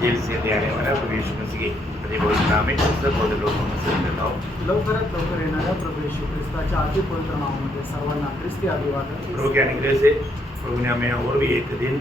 Gel से आने वाला प्रभु यीशु मसीह के पवित्र नाम में सब पवित्र लोगों में से करता हूँ। लवकरात लवकर येणाऱ्या प्रभू येशू ख्रिस्ताच्या अति पवित्र नावामध्ये सर्वांना ख्रिस्ती अभिवादन। प्रभु के अनुग्रह से प्रभु ने हमें और भी एक दिन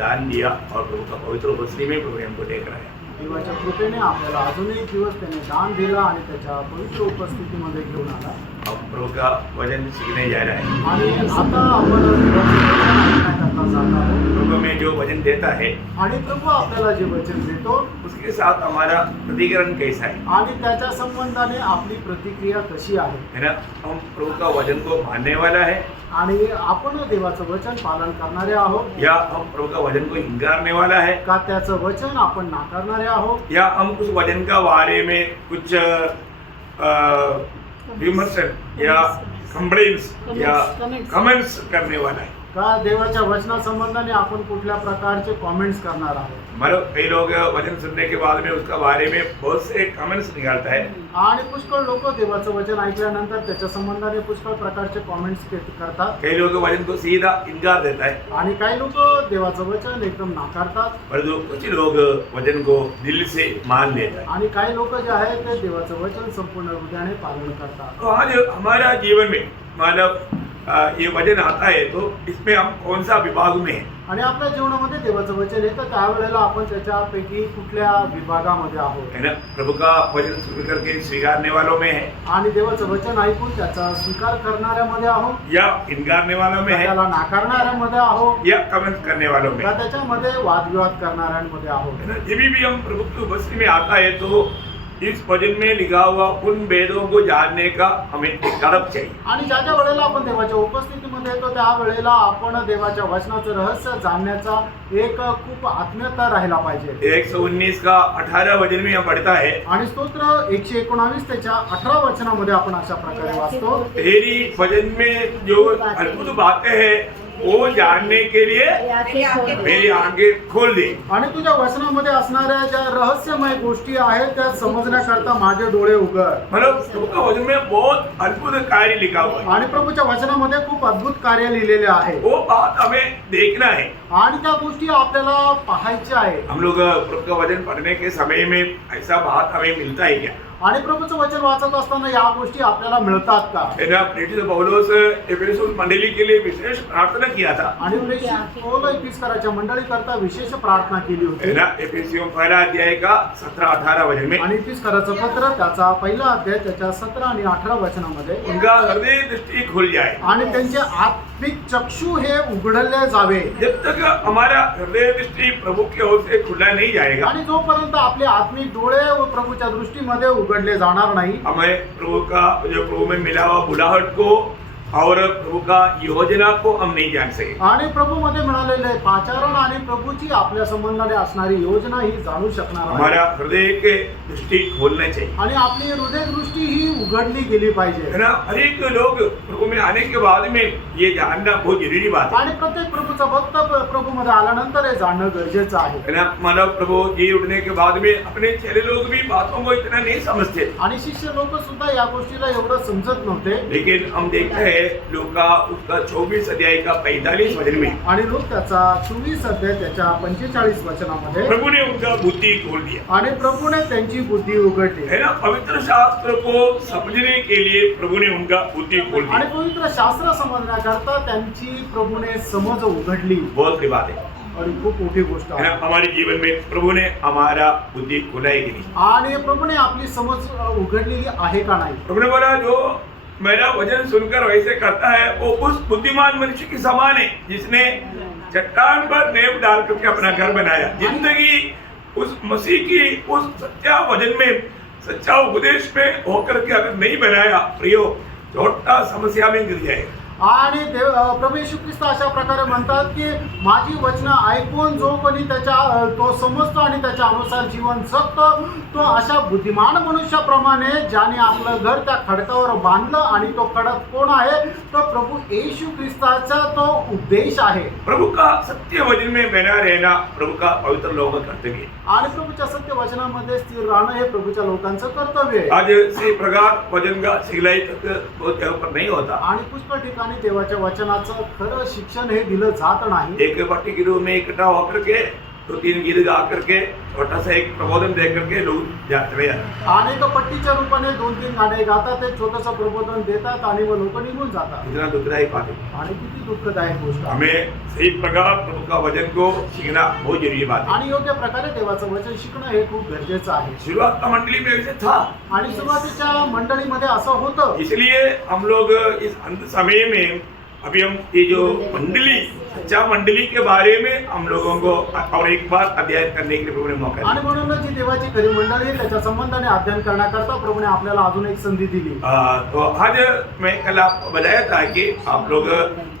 दान दिया और प्रभु का पवित्र उपस्थिति में प्रभु ने हमको टेक रहा है। देवाच्या कृपेने आपल्याला अजूनही एक दिवस त्याने दान दिला आणि त्याच्या पवित्र उपस्थितीमध्ये घेऊन आला। अब प्रभु का वचन सीखने जा रहा है आणि आता आपण देवाचे वचन ऐकण्याकरता जात आहोत। प्रभु में जो वचन देता है आणि प्रभू आपल्याला जे वचन देतो उसके साथ हमारा प्रतिकरण कैसा है आणि त्याच्या संबंधाने आपली प्रतिक्रिया कशी आहे, है ना। हम प्रभु का वचन को मानने वाला है आणि आपण देवाचं वचन पालन करणारे आहोत या हम प्रभु का वचन को इंकारने वाला है का त्याचं वचन आपण नाकारणारे आहोत, या हम उस वचन का बारे में कुछ विमर्शन या कंप्लेंट्स या कमेंट्स करने वाला है। का देवाच्या वचना संबंधाने आपण कुठल्या प्रकारचे कमेंट्स करणार आहोत। मतलब कई लोग वचन सुनने के बाद में उसका बारे में बहुत से कमेंट्स निकालता है आणि पुष्कळ लोक देवाचं वचन ऐकल्यानंतर त्याच्या संबंधाने पुष्कळ प्रकारचे कमेंट्स करतात। कई लोग वचन को सीधा इनकार देता है आणि काही लोक देवाचं वचन एकदम नाकारतात पर जो कुछ लोग वचन को दिल से मान लेता है। आणि काही लोक जे आहेत ते देवाचं वचन संपूर्ण हृदयाने पालन करतात। तो आज हमारा जीवन में मतलब ये वचन आता है तो इसमें हम कौन सा विभाग में है। आणि आपल्या जीवनामध्ये देवाचं वचन येतं त्यावेळेला आपण त्याच्यापैकी कुठल्या विभागामध्ये आहोत, है ना। प्रभु का वचन सुन करके स्वीकारने वालों में है आणि देवाचं वचन ऐकून त्याचा स्वीकार करणाऱ्यामध्ये आहोत या इनकारने वालों में है त्याला नाकारणाऱ्यामध्ये आहोत या कमेंट करने वालों में का है त्याच्यामध्ये वादविवाद करणाऱ्यांमध्ये आहोत। ना। जब भी हम प्रभु की उपस्थिति में आता है तो इस वचन में लिखा हुआ उन वेदों को जानने का हमें एक तड़प चाहिए। आणि ज्या ज्या वेळेला आपण देवाच्या उपस्थितीमध्ये येतो त्या वेळेला आपण देवाच्या वचनाचं रहस्य जाणण्याचा एक खूप आत्मीयता राहिला पाहिजे। 119 का 18 वचन में हम पढ़ता है आणि स्तोत्र 119 त्याच्या 18 वचनामध्ये आपण अशा प्रकारे वाचतो, तेरी वचन में जो अद्भुत बातें हैं वो जानने के लिए मेरी आंखें खोल दे। आणि तुझ्या वचनामध्ये असणाऱ्या ज्या रहस्यमय गोष्टी आहेत त्या समजण्याकरता माझे डोळे उघड। मतलब प्रभु का वचन में बहुत अद्भुत कार्य लिखा हुआ है, आणि प्रभूच्या वचनामध्ये खूप अद्भुत कार्य लिहिलेले आहे वो बात हमें देखना है। आणि त्या गोष्टी आपल्याला पाहायच्या आहे। हम लोग प्रभु का वचन पढ़ने के समय में ऐसा बात हमें मिलता है क्या? आणि प्रभूचं वचन वाचत असताना या गोष्टी आपल्याला मिळतात का? प्रेरित पौलुस एफेसुस मंडली के लिए विशेष प्रार्थना किया था, आणि पौल एफिसकराच्या मंडळी करता विशेष प्रार्थना केली होती। है ना। एफेसियों पहला अध्याय का 17-18 वचन में आणि एफिसकराचं पत्र त्याचा पहिला अध्याय त्याच्या 17 आणि 18 वचनामध्ये उनका हृदय दृष्टि खुल जाए। आणि त्यांचे आत्मिक चक्षु हे उघडले जावे। जब तक हमारा हृदय दृष्टि प्रभु की ओर से खुला नहीं जाएगा आणि जोपर्यंत आपले आत्मिक डोळे व प्रभूच्या दृष्टीमध्ये उघडले जाणार नाही हमें प्रभु का जो प्रभु में मिला हुआ बुलाहट को और प्रभु का योजना को हम नहीं जान सके। आणि प्रभूमध्ये मिळालेले पाचारण आणि प्रभूची आपल्या संबंधाने असणारी योजना ही जाणू शकणार नाही। हमारा हृदय के दृष्टि खोलना चाहिए, आणि आपली हृदय दृष्टी ही उघडली गेली पाहिजे। है ना। हर एक लोग प्रभु में आने के बाद में ये जानना बहुत जरूरी बात है, आणि प्रत्येक प्रभूचा भक्त प्रभूमध्ये आल्यानंतर हे जाणणं गरजेचं आहे। है ना। मानव प्रभु जी उठने के बाद में अपने चेले लोग भी बातों को इतना नहीं समझते, आणि शिष्य लोक सुद्धा या गोष्टीला एवढं समजत नव्हते। लेकिन हम देखते हैं लूका उसका 24 अध्याय का 45 वचन में आणि लोक त्याचा 24 अध्याय त्याच्या 45 वचनामध्ये प्रभु ने उनका बुद्धि खोल दिया, आणि प्रभूने त्यांची बुद्धी उघडली। है ना। पवित्र शास्त्र को समझने के लिए प्रभु ने उनका बुद्धि खोल आणि दिया। पवित्र शास्त्र समजण्याकरता त्यांची प्रभूने समज उघडली। बहुत बड़ी बात है, आणि खूप मोठी गोष्ट है ना। आहे। हमारे जीवन में प्रभु ने हमारा बुद्धि खोला है कि नहीं? आणि प्रभूने आपली समज उघडलेली आहे का नाही? प्रभु ने बोला जो मेरा वचन सुनकर वैसे करता है वो उस बुद्धिमान मनुष्य के समान है जिसने चट्टान पर नींव डाल करके अपना घर बनाया। जिंदगी उस मसीह की उस सच्चा वचन में सच्चा उपदेश में होकर के अगर नहीं बनाया प्रियो छोटा समस्या में गिर जाएगा। आणि प्रभू येशू ख्रिस्त अशा प्रकारे म्हणतात की माझी वचनं ऐकून जो कोणी त्याच्या तो समजतो आणि त्याच्या अनुसार जीवन जगतो तो अशा बुद्धिमान मनुष्याप्रमाणे ज्याने आपलं घर त्या खडकावर बांधलं आणि तो खडक कोण आहे तो प्रभू येशू ख्रिस्ताचा तो उपदेश आहे। प्रभु का सत्य वचन में बना रहना प्रभु का पवित्र लोगों का कर्तव्य है। आणि प्रभूच्या सत्य वचनामध्ये स्थिर राहणं हे प्रभूच्या लोकांचं कर्तव्य आहे। आज इसी प्रकार वचन का सिखलाई तक बहुत जगह पर नहीं होता। आणि पुष्कळ ठिकाणी देवाच्या वचनाचं खरं शिक्षण हे दिलं जात नाही। एक पट्टी के रूप में इकट्ठा होकर के 2-3 गीत गा करके छोटा सा एक प्रबोधन दे करके लोग चले जाते। अनेक पट्टीच्या रूपाने 2-3 गाणे गातात, एक छोटंसं प्रबोधन देतात आणि मग लोक निघून जातात. इतना दुखदायक बात है। आणि किती दुःखदायक गोष्ट आहे. हमें सही प्रकार प्रभु का वचन को सीखना बहुत जरूरी बात है। आणि योग्य प्रकारे देवाचं वचन शिकणं हे खूप गरजेचं आहे. शुरुआत का मंडली में ऐसे था, आणि सुरुवातीच्या मंडळीमध्ये असं होतं. इसलिए हम लोग इस अंत समय में अभी हम ये जो मंडली, सच्चा मंडली के बारे में हम लोगों को और एक बार अध्ययन करने के लिए प्रभु ने मौका दिया। आणि म्हणूनच जी देवाची खरी मंडळी आहे त्याच्या संबंधाने अध्ययन करण्याकरता प्रभूने आपल्याला अजून एक संधी दिली. तो आज मैं कल आपको बताया था कि आप लोग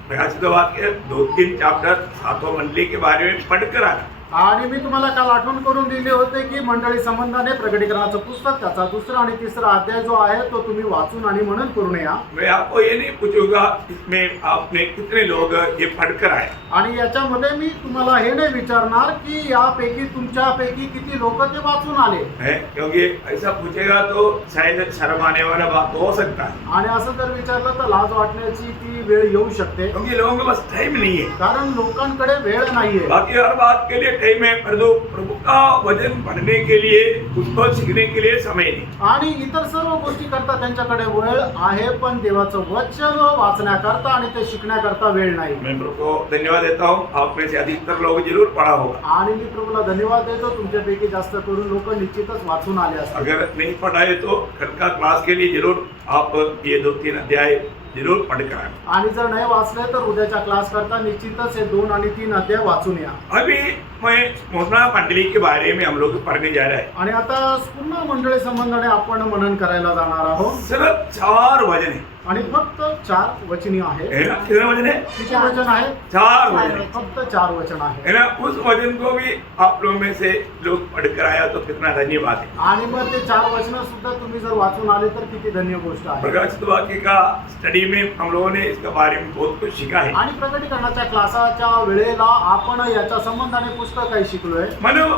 प्रकाशित वाक्य के 2-3 चैप्टर 7 मंडली के बारे में पढ़कर आना। आणि मी तुम्हाला काल आठवण करून दिली होते की मंडळी संबंधाने प्रकटीकरणाचं पुस्तक त्याचा 2रा आणि 3रा अध्याय जो आहे तो तुम्ही वाचून आणि मनन करून या. मैं आपको ये नहीं पूछूंगा इसमें आपने कितने लोग ये पढ़कर आए, आणि याच्यामध्ये मी तुम्हाला हे नाही विचारणार की यापैकी तुमच्यापैकी किती लोक ते वाचून आले हैं, क्योंकि ऐसा पूछेगा तो शायद शर्म आने वाला बात हो सकता है, आणि असं जर विचारलं तर लाज वाटण्याची ती वेळ येऊ शकते. क्योंकि लोगों के पास टाइम नहीं है। कारण लोकांकडे वेळ नाहीये. बाकी हर बात के लिए टाइम है, परंतु प्रभु का वचन पढ़ने के लिए, उसको सीखने के लिए समय नहीं। आणि इतर सर्व गोष्टी करता त्यांच्याकडे वेळ आहे, पण देवाचं वचन वाचण्याकरता आणि ते शिकण्याकरता वेळ नाही. मैं प्रभु को धन्यवाद देता हूँ, आप में से अधिकतर लोग जरूर पढ़ा होगा। आणि मी प्रभूला धन्यवाद देतो, तुमच्यापैकी जास्त करून लोक निश्चितच वाचून आले असतात. अगर नहीं पढ़ाए तो कल का क्लास के लिए जरूर आप ये 2-3 अध्याय जरूर पढ़कर आए। आणि जर नाही वाचले तर उद्याच्या क्लास करता निश्चितच हे 2 आणि 3 अध्याय वाचून या. अभी मैं स्मरणा मंडली के बारे में हम लोग पढ़ने जा रहे हैं। आणि आता पूर्ण मंडळी संबंधाने आपण मनन करायला जाणार आहोत. सिर्फ 4 वचन है, आणि फक्त 4 वचनी आहे. है ना? कितने वचन है? किती वचन आहे? 4 वचन है, फक्त 4 वचन आहे. है ना? उस वचन को भी आप लोगों में से लोग पढ़कर आया तो कितना धन्यवाद है। आणि मग ते 4 वचन सुद्धा तुम्ही जर वाचून आले तर किती धन्य गोष्ट आहे. प्रकाशित वाक्य का स्टडी में हम लोगों ने इसके बारे में बहुत कुछ सीखा है। आणि प्रकटीकरणाच्या क्लासाच्या वेळेला आपण याच्या संबंधाने पुस्तक काही शिकलोय. मानो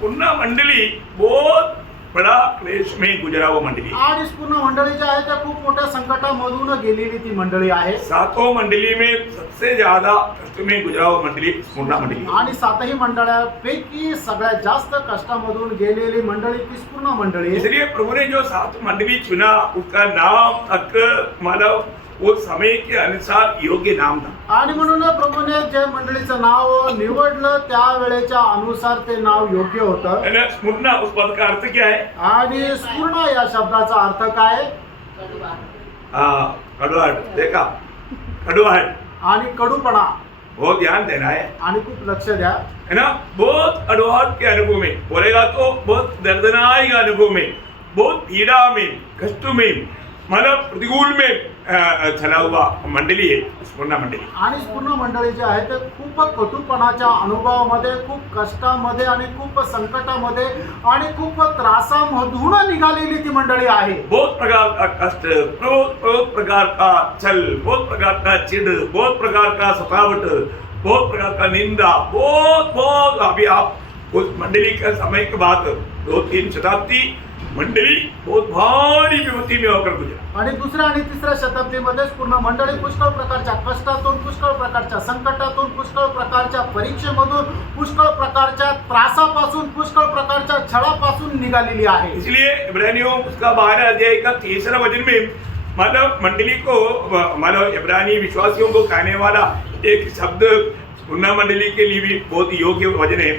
पूर्ण मंडली बहुत बड़ा क्लेश में गुजरा वो मंडली। आणि पूर्ण मंडळी जी आहे त्या खूप मोठ्या संकटामधून गेलेली ती मंडळी आहे. 7 मंडली में सबसे ज्यादा कष्ट में गुजरा वो मंडली पूर्ण मंडली। आणि 7ही मंडळापैकी सगळ्यात जास्त कष्टामधून गेलेली मंडळी ती पूर्ण मंडळी. इसलिए प्रभु ने जो 7 मंडली चुना उसका नाम तक मानो वो समय के अनुसार योग्य नाम था। आणि म्हणून प्रभूने जे मंडळीचं नाव निवडलं त्या वेळेच्या अनुसार ते नाव योग्य होतं. स्मरणा उस पद का अर्थ क्या है? आणि स्फूर्ण या शब्दाचा अर्थ काय? कड़वाहट, देखा कड़वाहट आणि कडूपणा. बहुत ध्यान देना है, आणि खूप लक्ष द्या. है ना? बहुत कड़वाहट के अनुभव में बोलेगा तो बहुत दर्दनाक अनुभव में, बहुत पीड़ा में, कष्ट में, मतलब प्रतिकूल में चला हुआ मंडली है स्मरणा मंडली. आणि पूर्ण मंडळी जे आहे ते खूप कटुपणाच्या अनुभवामध्ये, खूप कष्टामध्ये आणि खूप संकटामध्ये आणि खूप त्रासामधून निघालेली ती मंडळी आहे. बहुत प्रकार का कष्ट, बहुत प्रकार का छल, बहुत प्रकार का चिढ़, बहुत प्रकार का सतावट, बहुत प्रकार का निंदा, बहुत अभी आप उस मंडली के समय के बाद 2-3 शताब्दी मंडली बहुत भारी विपत्ती में होकर गुजरा. आणि 2ऱ्या आणि 3ऱ्या शताब्दीमध्ये पूर्ण मंडळी पुष्कळ प्रकारच्या कष्टातून, पुष्कळ प्रकारच्या संकटातून, पुष्कळ प्रकारच्या परीक्षेमधून, पुष्कळ प्रकारच्या त्रासापासून, पुष्कळ प्रकारच्या छळापासून निघालेली आहे. इसलिए इब्रानियों उसका 12 अध्याय का 3रा वचन में मतलब मंडली को मतलब इब्रानी विश्वासियों को कहने वाला एक शब्द पूर्ण मंडली के लिए भी बहुत योग्य वचन है।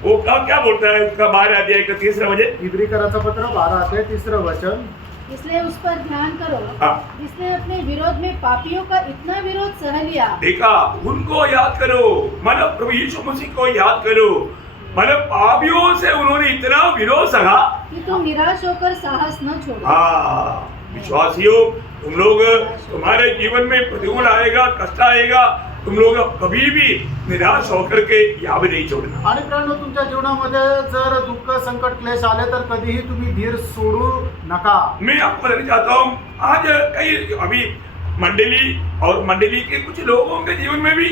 वो क्या बोलता है उसका 12 अध्याय का 3रा वचन? इब्रिकराचं पत्र 12 अध्याय 3रं वचन. इसलिए उस पर ध्यान करो जिसने अपने विरोध में पापियों का इतना विरोध सह लिया। देखा, उनको याद करो, मतलब प्रभु यीशु मसीह को याद करो, मतलब पापियों से उन्होंने इतना विरोध सहा कि तुम निराश होकर साहस न छोड़ो। हाँ विश्वासियों, तुम लोग, तुम्हारे जीवन में प्रतिकूल आएगा, कष्ट आएगा, तुम लोग कभी भी निराश होकर के यहाँ भी नहीं छोड़ना. आणि प्रियांनो, तुमच्या जीवनामध्ये जर दुःख, संकट, क्लेश आले तर कधीही तुम्ही धीर सोडू नका. मैं आपको बताना चाहता हूँ, आज कई अभी मंडली और मंडली के कुछ लोगों के जीवन में भी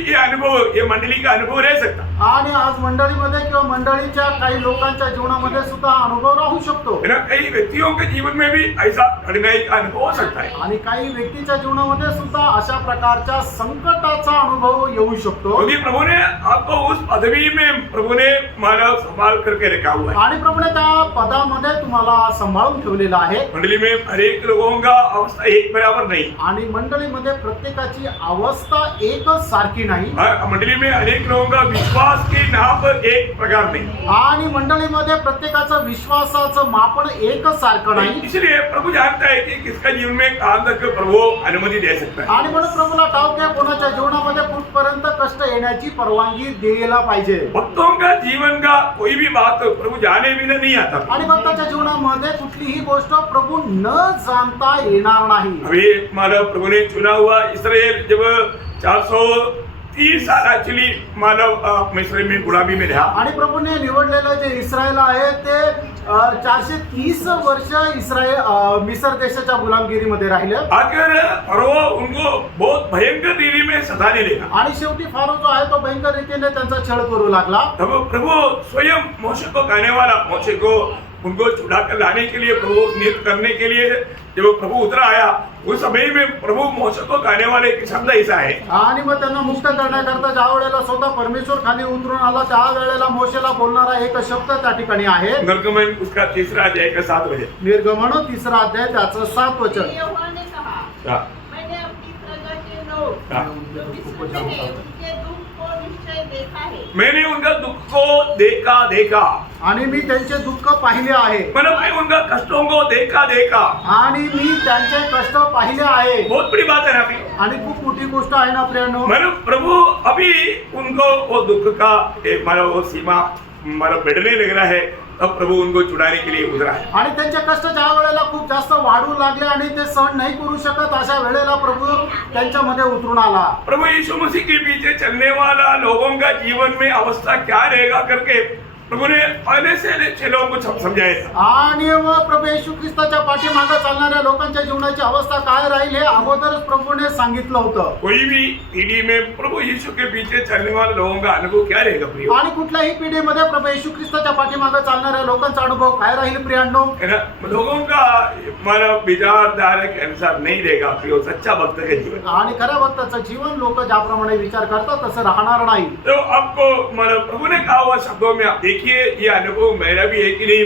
ये मंडली का अनुभव रह सकता आणि आज मंडळीमध्ये किंवा मंडळीच्या काही लोकांच्या जीवनामध्ये सुद्धा हा अनुभव राहू शकतो है ना। कई व्यक्तियों के जीवन में भी ऐसा कठिनाई का अनुभव हो सकता है। आणि काही व्यक्तीच्या जीवनामध्ये सुद्धा अशा प्रकारच्या संकटाचा अनुभव येऊ शकतो क्योंकि प्रभु ने आपको उस पदवी में प्रभु ने मानव संभाल करके रखा हुआ है। आणि प्रभूने त्या पदामध्ये तुम्हाला सांभाळून ठेवलेलं आहे मंडली में हर एक लोगों का अवस्था एक बराबर नहीं। आणि मंडळीमध्ये प्रत्येकाची अवस्था एकच सारखी नाही मंडली में अनेक लोगों का विश्वास की नाप एक प्रकार नहीं। आणि मंडळीमध्ये प्रत्येकाचं विश्वासाचं मापन एकच सारखं नाही इसलिए प्रभु जानता है कि किसका जीवन में कहां तक प्रभु अनुमति दे सकता है। आणि म्हणून प्रभूला ठाऊक आहे कोणाच्या जीवनामध्ये कुठपर्यंत कष्ट येण्याची परवानगी द्यायला पाहिजे भक्तों का जीवन का कोई भी बात प्रभु जाने बिना नहीं आता। आणि भक्ताच्या जीवनामध्ये कुठलीही गोष्ट प्रभू न जाणता येणार नाही अभी मानव प्रभु ने चुना हुआ इसराइल जब 430 साल एक्चुअली मानव मिस्र में गुलामी में रहा। आणि प्रभूने निवडलेलं जे इस्रायल आहे ते 430 वर्ष इस्रायल मिस्र देशाच्या गुलामगिरीमध्ये राहिले आखिर फरो उनको बहुत भयंकर रीति में सताने लगा। आणि शेवटी फारो जो आहे तो भयंकर रीतीने त्यांचा छळ करू लागला तब प्रभु स्वयं मोशे को कहने वाला मोशे को उनको छुड़ा कर लाने के लिए प्रभु नियुक्त करने के लिए जब प्रभू उतरा आया उस समय में प्रभु मोशे को कहने वाले एक शब्द ऐसा है। आणि मग त्यांना मुक्त करण्याकरता ज्या वेळेला स्वतः परमेश्वर खाली उतरून आला त्या वेळेला मोशेला बोलणारा एक शब्द त्या ठिकाणी आहे निर्गमन उसका 3 अध्याय का 7 वचन। निर्गमन 3 अध्याय त्याचं 7 वचन यहोवा ने कहा, हाँ, मैंने अपनी प्रजा के लोग हाँ। जो मिस्र में हैं, उनके दुख को निश्चय देखा है। मैंने उनका दुख को देखा आणि मी त्यांचे दुःख पाहिले आहे मतलब मैं उनका कष्टों को देखा आणि मी त्यांचे कष्ट पाहिले आहे बहुत बड़ी बात है ना अभी। आणि खूप मोठी गोष्ट आहे ना प्रियानो मतलब प्रभु अभी उनको वो दुख का मतलब वो सीमा मतलब बढ़ने लग रहा है तब प्रभु उनको छुड़ाने के लिए उतरा है। आणि त्यांचे कष्ट ज्या वेळेला खूप जास्त वाढू लागले आणि ते सहन नाही करू शकत अशा वेळेला प्रभू त्यांच्यामध्ये उतरून आला प्रभु यीशु मसीह के पीछे चलने वाला लोगों का जीवन में अवस्था क्या रहेगा करके प्रभु ने पहले से अच्छे लोगों को समझाया था। आणि मग प्रभू येशू ख्रिस्ताच्या पाठीमागे चालणाऱ्या लोकांच्या जीवनाची अवस्था काय राहील हे अगोदरच प्रभूने सांगितलं होतं कोई भी पीढ़ी में प्रभु यीशु के पीछे चलने वाले लोगों का अनुभव क्या रहेगा प्रियो? आणि कुठल्याही पिढीमध्ये प्रभू येशू ख्रिस्ताच्या पाठीमागे चालणाऱ्या लोकांचा अनुभव काय राहील प्रियांनो है ना। लोगों का मानव विचारधारा के अनुसार नहीं रहेगा प्रियो सच्चा भक्त का जीवन। आणि खऱ्या भक्ताचं जीवन लोक ज्याप्रमाणे विचार करतात तसं राहणार नाही तो आपको मानो प्रभु ने कहा हुआ शब्दों में आप देखिए ये अनुभव मेरा भी है कि नहीं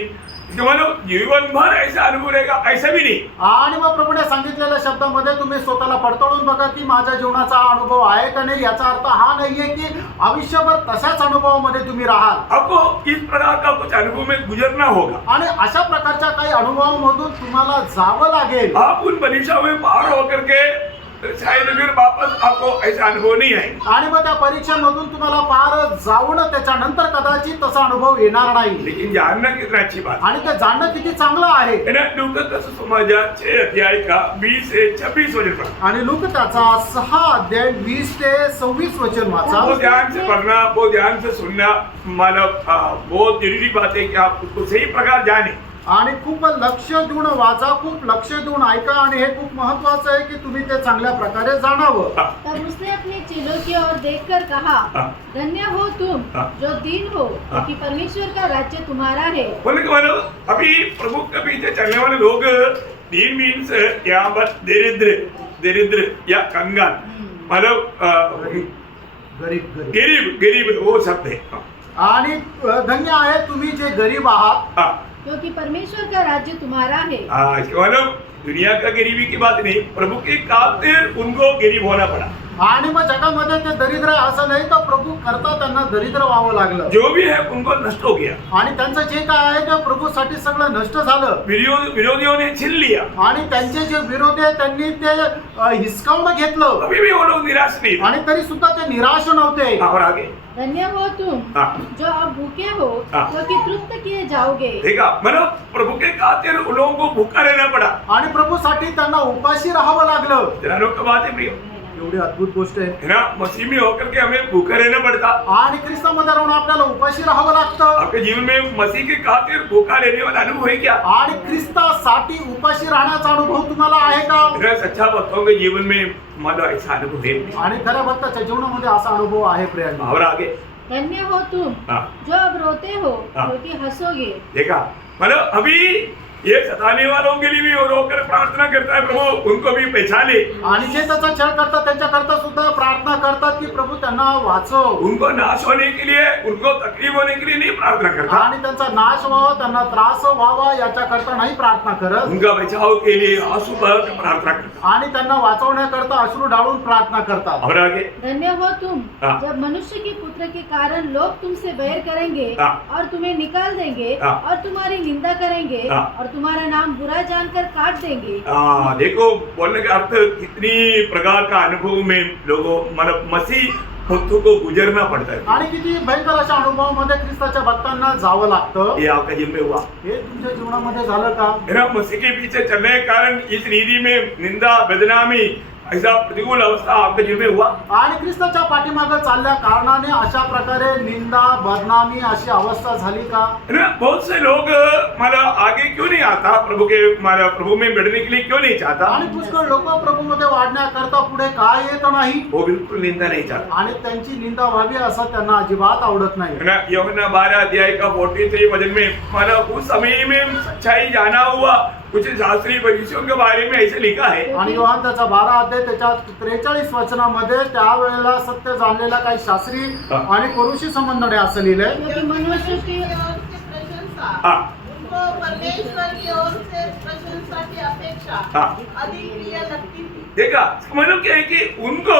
इसका मानो जीवन भर ऐसा अनुभव रहेगा ऐसा भी नहीं। आणि मग प्रभूने सांगितलेल्या शब्दामध्ये तुम्ही स्वतःला पडताळून बघा की माझ्या जीवनाचा हा अनुभव आहे का नाही याचा अर्थ हा नाहीये की आयुष्यभर तशाच अनुभवामध्ये तुम्ही राहाल आपको इस प्रकार का कुछ अनुभव में गुजरना होगा। आणि अशा प्रकारच्या काही अनुभवांमधून तुम्हाला जावं लागेल आप उन परीक्षाओं में पार होकर के शायद फिर वापस आपको ऐसा अनुभव नहीं आएगा। आणि मग त्या परीक्षेमधून तुम्हाला पार जाऊन त्याच्यानंतर कदाचित तसा अनुभव येणार नाही लेकिन जानना कितना अच्छी बात आणि ते जाणणं किती चांगलं आहे है ना। लूका का सुसमाचार 6 अध्याय का 20 से 26 वचन पढ़ा। आणि लूक त्याचा 6 अध्याय 20 ते 26 वचन वाचा वो ध्यान से पढ़ना वो ध्यान से सुनना मतलब बहुत जरूरी बात है कि आप उसको सही प्रकार जाने आणि खूप लक्ष देऊन वाचा खूप लक्ष देऊन ऐका आणि हे खूप महत्वाचं आहे की तुम्ही ते चांगल्या प्रकारे जाणावं तब उसने अपने चेलों की ओर देखकर कहा, धन्य हो तुम जो दीन हो, क्योंकि परमेश्वर का राज्य तुम्हारा है। बोले कि मतलब अभी प्रभु के पीछे चलने वाले लोग दीन मीन्स यहाँ पर दरिद्र या कंगाल मतलब गरीब गरीब वो शब्द है। आणि धन्य आहे तुम्ही जे गरीब आहात क्योंकि परमेश्वर का राज्य तुम्हारा है। इसका मतलब दुनिया का गरीबी की बात नहीं प्रभु के खातिर उनको गरीब होना पड़ा। आणि मग जगामध्ये ते दरिद्र आहे असं नाही तर प्रभू करता त्यांना दरिद्र व्हावं लागलं जो भी है उनको नष्ट हो गया आणि त्यांचं जे काय आहे ते प्रभूसाठी सगळं नष्ट झालं विरोधियों ने छीन लिया आणि त्यांचे जे विरोधी आहे त्यांनी ते हिसकावून घेतलं अभी भी वो लोग निराश नहीं आणि तरी सुद्धा ते निराश नव्हते और आगे धन्य हो तुम जो अब भूखे हो, क्योंकि तृप्त किए जाओगे। देखा मतलब प्रभु के खातिर उन लोगों को भूखा रहना पड़ा आणि प्रभूसाठी त्यांना उपाशी राहावं लागलं। जरा लोग का बात है प्रिय एवढी अद्भुत गोष्ट आहे है ना, मसीह में होकर के हमें भूखा रहना पड़ता। आणि ख्रिस्तामध्ये राहून आपल्याला उपाशी राहावं लागतं आपके जीवन में मसीह के खातिर भूखा रहने वाला अनुभव है क्या? आणि ख्रिस्तासाठी उपाशी राहण्याचा अनुभव तुम्हाला आहे का मेरा सच्चा भक्तों के जीवन में हमारा ऐसा अनुभव है। आणि खऱ्या भक्ताच्या जीवनामध्ये असा अनुभव आहे प्रियांनो और आगे धन्य हो तुम हाँ। जो अब रोते हो हाँ। क्योंकि हंसोगे। देखा, मतलब अभी ये सताने वालों के लिए भी वो रोकर प्रार्थना करता है, प्रभु उनको भी पहचाने, आणि जे त्याचा छळ करतात त्यांच्याकरता सुद्धा प्रार्थना करतात की प्रभू त्यांना वाचव उनको नाश होने के लिए, उनको तकलीफ होने के लिए नहीं प्रार्थना करता, आणि त्यांचा नाश व्हावा त्यांना त्रास व्हावा याच्याकरता नाही प्रार्थना करत उनका बचाव के लिए आंसू बहाकर प्रार्थना करता। आणि त्यांना वाचवण्याकरता अश्रू ढाळून प्रार्थना करतात और आगे धन्य हो तुम हाँ। जब मनुष्य के पुत्र के कारण लोग तुमसे बैर करेंगे हाँ। और तुम्हें निकाल देंगे हाँ। और तुम्हारी निंदा करेंगे हाँ। और तुम्हारा नाम बुरा जानकर काट देंगे। देखो बोलने का अर्थ कितनी प्रकार का अनुभव में लोगों मतलब मसीह भक्तों को गुजरना पड़ता है। आणि किती भयंकर अशा अनुभवामध्ये ख्रिस्ताच्या भक्तांना जावं लागतं ये आपका जीवन में हुआ हे तुमच्या जीवनामध्ये झालं का मेरा मसीह के पीछे चलने के कारण इस रीति में निंदा बदनामी ऐसा प्रतिकूल अवस्था आपके जीवन में हुआ? आणि ख्रिस्ताच्या पाठीमागे चालल्या कारणाने अशा प्रकारे निंदा बदनामी अशी अवस्था झाली का है ना, बहुत से लोग मतलब आगे क्यों नहीं आता, प्रभु के मतलब प्रभु में बढ़ने के लिए क्यों नहीं चाहता? आणि पुष्कळ लोक प्रभूमध्ये वाढण्याकरता पुढे काय येत नाही वो बिल्कुल निंदा नहीं चाहता। आणि त्यांची निंदा व्हावी असं त्यांना अजिबात आवडत नाही है ना, यूहन्ना 12 अध्याय का 43 वचन में मतलब उस समय में सच्चाई जाना हुआ कुछ शास्त्रीय फरीसियों के बारे में ऐसे लिखा है। आणि योहान त्याचा 12 अध्याय त्याच्या 43 वचनामध्ये त्यावेळेला सत्य जाणलेला काही शास्त्री आणि पुरुषी संबंधने असं लिहिलंय क्योंकि मनुष्य की ओर से प्रशंसा हाँ। उनको परमेश्वर की ओर से प्रशंसा की अपेक्षा हाँ। अधिक प्रिय लगती थी। देखा, इसका मतलब क्या है कि उनको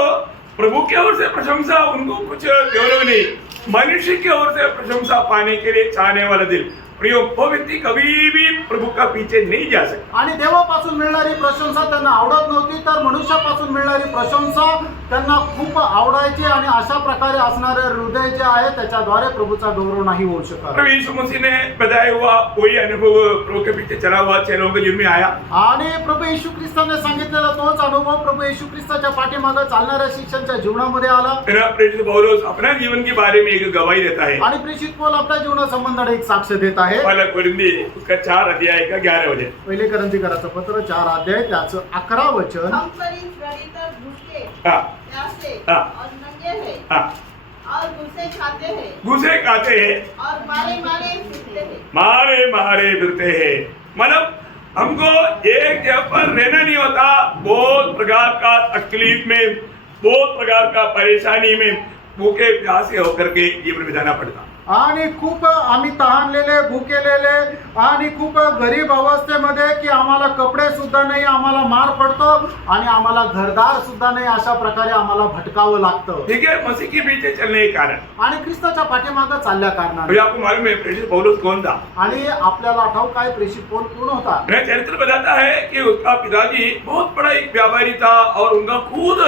प्रभु की ओर से प्रशंसा, उनको कुछ गौरव नहीं, मनुष्य की ओर से प्रशंसा पाने के लिए चाहने वाला दिल, प्रियो वो व्यक्ति कभी भी प्रभु का पीछे नहीं जा सकता। आणि देवापासून मिळणारी प्रशंसा त्यांना आवडत नव्हती तर मनुष्यापासून मिळणारी प्रशंसा त्यांना खूप आवडायची आणि अशा प्रकारे असणारे हृदय जे आहे त्याच्याद्वारे प्रभूचा गौरव नाही होऊ शकत प्रभु यीशु मसीह ने बताया हुआ कोई अनुभव प्रभु के पीछे चला हुआ 6 लोगों के जीवन में आया। आणि प्रभू येशू ख्रिस्ताने सांगितलेला तोच अनुभव प्रभू येशू ख्रिस्ताच्या पाठीमागे चालणाऱ्या शिष्यांच्या जीवनामध्ये आला मेरा प्रेरित पौलुस अपना जीवन के बारे में एक गवाही देता है। आणि प्रेषित पौल आपल्या जीवनासंबंधाने एक साक्ष देत आहे पहला कोरिन्थी उसका 4 अध्याय का 11 वचन। पहिले करंथीकराचं पत्र 4 अध्याय त्याचं 11 वचन हम पर इस घड़ी तक भूखे हाँ। प्यासे हाँ। और नंगे हैं हाँ। और घुसे खाते हैं घुसे खाते हैं और मारे मारे फिरते हैं। मारे मारे फिरते हैं, मतलब हमको एक जगह पर रहना नहीं होता, बहुत प्रकार का तकलीफ में, बहुत प्रकार का परेशानी में भूखे प्यासे होकर के जीवन बिताना पड़ता। आणि खूप आम्ही तहानलेले भुकेलेले आणि खूप गरीब अवस्थेमध्ये की आम्हाला कपडे सुद्धा नाही, आम्हाला मार पडतो आणि आम्हाला घरदार सुद्धा नाही, अशा प्रकारे आम्हाला भटकावं लागतं। ठीक है, मसीह के पीछे चलने के कारण। आणि ख्रिस्ताच्या पाठीमागे चालल्या कारणाने अभी आपको मालूम है प्रेरित पौलुस कौन था? आणि आपल्याला ठाऊक काय प्रेषित पौल कोण होता मेरा चरित्र बताता है कि उसका पिताजी बहुत बड़ा एक व्यापारी था और उनका खुद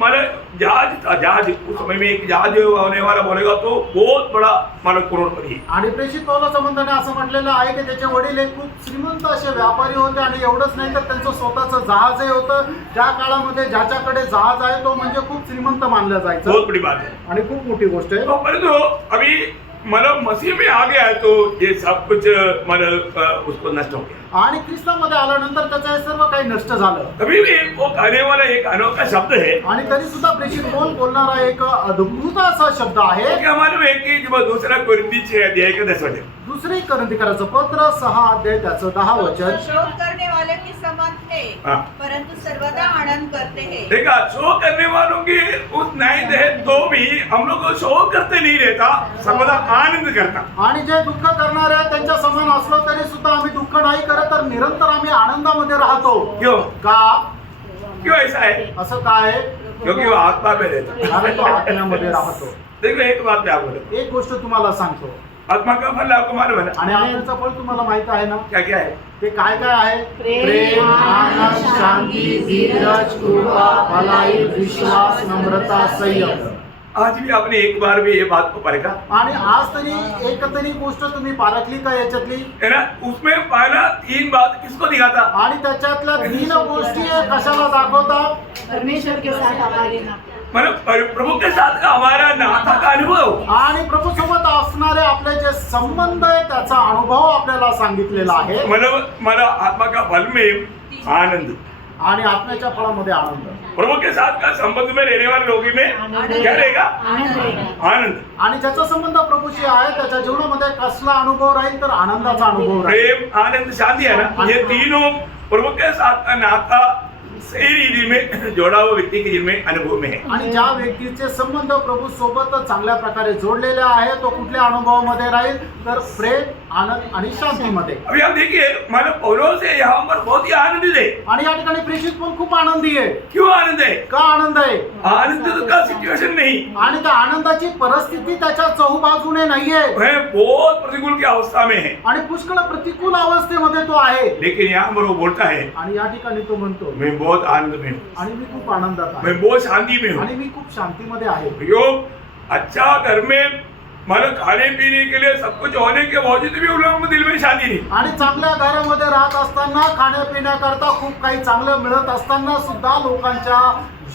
मतलब जहाज था, जहाज उस समय में एक जहाज होने वाला बोलेगा तो बहुत बड़ा मतलब करोड़पति है। आणि प्रेषित पौला संबंधाने असं म्हटलेलं आहे की त्याचे वडील एक खूप श्रीमंत असे व्यापारी होते आणि एवढंच नाही तर त्यांचं स्वतःचं जहाजही होतं। त्या काळामध्ये ज्याच्याकडे जहाज आहे तो म्हणजे खूप श्रीमंत मानलं जायचं बहुत बड़ी बात है। आणि खूप मोठी गोष्ट आहे। तो परंतु अभी मतलब मसीह में आ गया है तो ये सब कुछ मतलब उसको नष्ट हो गया। आणि ख्रिस्तामध्ये आल्यानंतर त्याचं हे सर्व काही नष्ट झालं। अभी भी वो कहने वाला एक अनोखा शब्द है। आणि तरी सुद्धा प्रेषित पौल बोलणारा एक अद्भुत असा शब्द आहे। क्या मालूम है कि जब दूसरा कोरिन्थी 6 अध्याय का 10 वचन, दुसरे करंथीकराचं पत्र 6 अध्याय त्याचं 10 वचन। शोक करने वाले की समान है हाँ। परंतु सर्वदा आनंद करते हैं। देखा, शोक करने वालों की उस न्याय दे तो भी हम लोग शोक करते नहीं रहता, सर्वदा आनंद करता। आणि जे दुःख करणारे आहेत त्यांच्या समान असलो तरी सुद्धा आम्ही दुःख नाही करत तर निरंतर आम्ही आनंदामध्ये राहतो। क्यों का क्यों ऐसा है? असं काय? क्योंकि वो आत्मा में रहता है। कारण तो आत्म्यामध्ये राहतो। देखो एक बात मैं आपको बताऊं, एक गोष्ट तुम्हाला सांगतो आत्मा का फल आपको मालूम है ना? आणि आत्म्याचं फळ तुम्हाला माहित आहे ना? क्या क्या है? ते काय काय आहे? प्रेम, आनंद, शांती, धीरज, कृपा, भलाई, विश्वास, नम्रता, संयम। आज भी आपने एक बार भी ये बात को परखा आणि आज तरी एक तरी गोष्ट तुम्ही पारखली का याच्यातली? है ना? उसमें पहला 3 बात किसको दिखाता? आणि त्याच्यातल्या 3 गोष्टी कशाला दाखवतात? परमेश्वर के साथ हमारे नाते मतलब प्रभु के साथ का हमारा नाता का अनुभव, आणि प्रभू सोबत असणारे आपले जे संबंध आहे त्याचा अनुभव आपल्याला सांगितलेला आहे. मतलब हमारा आत्मा का फल में आनंद, आणि आत्म्याच्या फळामध्ये आनंद. प्रभु के साथ का संबंध में रहने वाले लोगों में क्या रहेगा? आनंद रहेगा. आनंद. आणि ज्याचा संबंध प्रभूशी आहे त्याच्या जीवनामध्ये कसला अनुभव राहील? तर आनंदाचा अनुभव राहील. प्रेम, आनंद, शांति है ना, ये तीनों प्रभु के साथ का नाता सही रीति में जोड़ा हुआ व्यक्ति के जीवन में अनुभव में है. आणि ज्या व्यक्तीचे संबंध प्रभू सोबत चांगल्या प्रकारे जोडलेले आहे तो कुठल्या अनुभवामध्ये राहील? तर प्रेम, आनंद आणि शांतीमध्ये. अभी आप देखिए, मानो पौलुस है यहाँ पर बहुत ही आनंदित है. आणि या ठिकाणी प्रेषित पण खूप आनंदी आहे. क्यों आनंद है? का आनंद आहे? आनंद का सिचुएशन नहीं, आणि त्या आनंदाची परिस्थिती त्याच्या चहूबाजूने नाहीये. वह बहुत प्रतिकूल की अवस्था में है. आणि पुष्कळ प्रतिकूल अवस्थेमध्ये तो आहे. लेकिन यहाँ पर वो बोलता है, आणि या ठिकाणी तो म्हणतो मैं बहुत आनंद में हूँ, आणि मी खूप आनंदात आहे, मैं बहुत शांति में हूँ. आणि मी खूप शांतीमध्ये आहे. योग अच्छा घर में मानो खाने पीने के लिए सब कुछ होने के बावजूद भी उन लोगों को दिल में शांति नहीं. आणि चांगल्या घरामध्ये राहत असताना खाण्यापिण्याकरता खूप काही चांगलं मिळत असताना सुद्धा लोकांच्या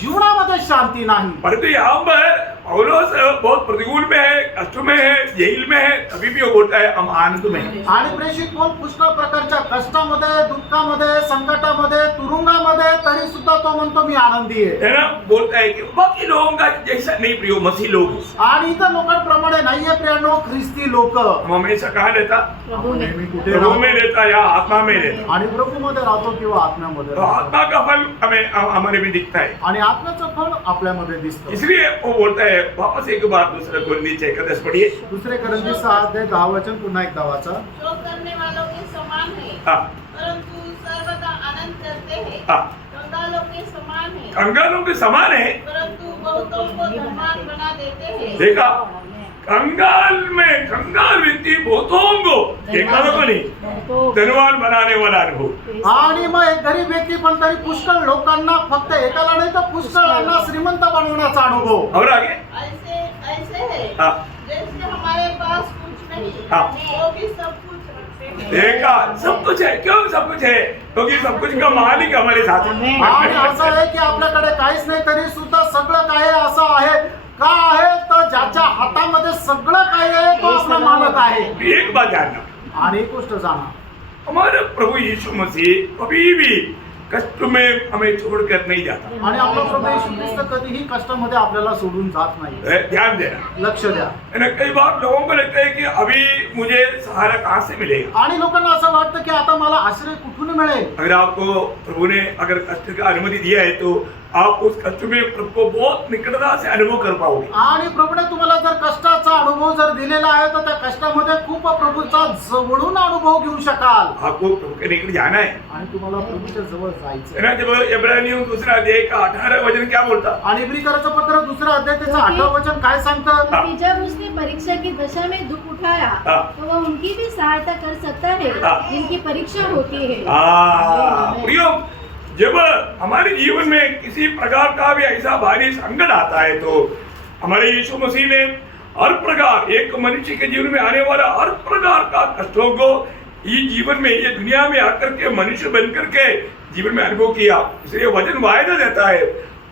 जीवनामध्ये शांती नाही. परंतु यहाँ पर पौलुस बहुत प्रतिकूल में है, कष्ट में है, जेल में है, तभी भी वो बोलता है हम आनंद में हैं. आणि प्रेषित पौल पुष्कळ प्रकारच्या कष्टामध्ये, दुःखामध्ये, संकटामध्ये, तुरुंगामध्ये तरी सुद्धा तो म्हणतो मी आनंदी आहे. है ना? बोलता है कि बाकी लोगों का जैसा नहीं प्रियो मसीह लोग, आणि इतर लोकांप्रमाणे नाहीये प्रियानो ख्रिस्ती लोक. हम हमेशा कहाँ रहता? प्रभु ने नेहमी कुठे प्रभु में राहतो? रहता या आत्मा में रहता. आणि प्रभूमध्ये राहतो किंवा आत्म्यामध्ये तो राहतो. आत्मा का फल हमारे भी दिखता है. आणि आत्म्याचं फळ आपल्यामध्ये दिसतं. इसलिए वो बोलता है वापस एक बार दूसरे कोरिन्थी 11 पढ़िए. दुसरे कोरिन्थी 6:10 पुन्हा एकदा वाचा. जो करने वालों के समान है हाँ, परंतु सर्वदा आनंद करते हैं. हाँ. कंगालों के समान है कंगालों के समान है. परंतु बहुतों को धनवान बना देते हैं. देखा, कंगाल व्यक्ति बहुतों को, एकादों को नहीं, धनवान बनाने वाला अनुभव. आणि मग एक गरीब व्यक्ती पण तरी पुष्कळ लोकांना फक्त एकाला नाही तर पुष्कळांना श्रीमंत बनवण्याचा अनुभव. और आगे ऐसे है हाँ, जैसे हमारे पास कुछ नहीं हाँ. वो भी सब कुछ रखते हैं. देखा, सब कुछ है. क्यों सब कुछ है? क्योंकि सब कुछ का मालिक हमारे साथ है. आणि असं आहे की आपल्याकडे काहीच नाही तरी सुद्धा सगळं काय आहे असं आहे. का आहे तर ज्याच्या हातामध्ये सगळं काय आहे तो आपला मालक आहे. एक बात जानना, आणि एक गोष्ट जाणा, हमारे प्रभु यीशु मसीह कभी भी कष्ट में हमें छोड़कर नहीं जाता. आणि आपला प्रभू येशू ख्रिस्त कधीही कष्टामध्ये आपल्याला सोडून जात नाही. ध्यान देना. लक्ष द्या. है ना? कई बार लोगों को लगता है कि अभी मुझे सहारा कहाँ से मिलेगा. आणि लोकांना असं वाटतं की आता मला आश्रय कुठून मिळेल. अगर आपको प्रभु ने अगर कष्ट का अनुमति दिया है तो आप उस कष्ट में प्रभु को बहुत निकटता से अनुभव कर पाओगे. आणि प्रभूने तुम्हाला जर कष्टाचा अनुभव जर दिलेला आहे तर त्या कष्टामध्ये खूप प्रभूचा जवळून अनुभव घेऊ शकाल. आपको प्रभु के निकट जाना है. आणि तुम्हाला प्रभूच्या जवळ जायचं है ना? जब इब्रानियों दूसरा अध्याय का 18 वचन क्या बोलता? आणि इब्रिकराचं पत्र दुसरा अध्याय त्याचं 8 वचन काय सांगतं. कि जब उसने परीक्षा की दशा में दुख उठाया हाँ. तो वह उनकी भी सहायता कर सकता है हाँ. जिनकी परीक्षा होती है. प्रियो, जब हमारे जीवन में किसी प्रकार का भी ऐसा भारी संकट आता है तो हमारे यीशु मसीह ने हर प्रकार एक मनुष्य के जीवन में आने वाला हर प्रकार का कष्टों को ये जीवन में, ये दुनिया में आकर के मनुष्य बनकर के जीवन में अनुभव किया. इसलिए वचन वायदा देता है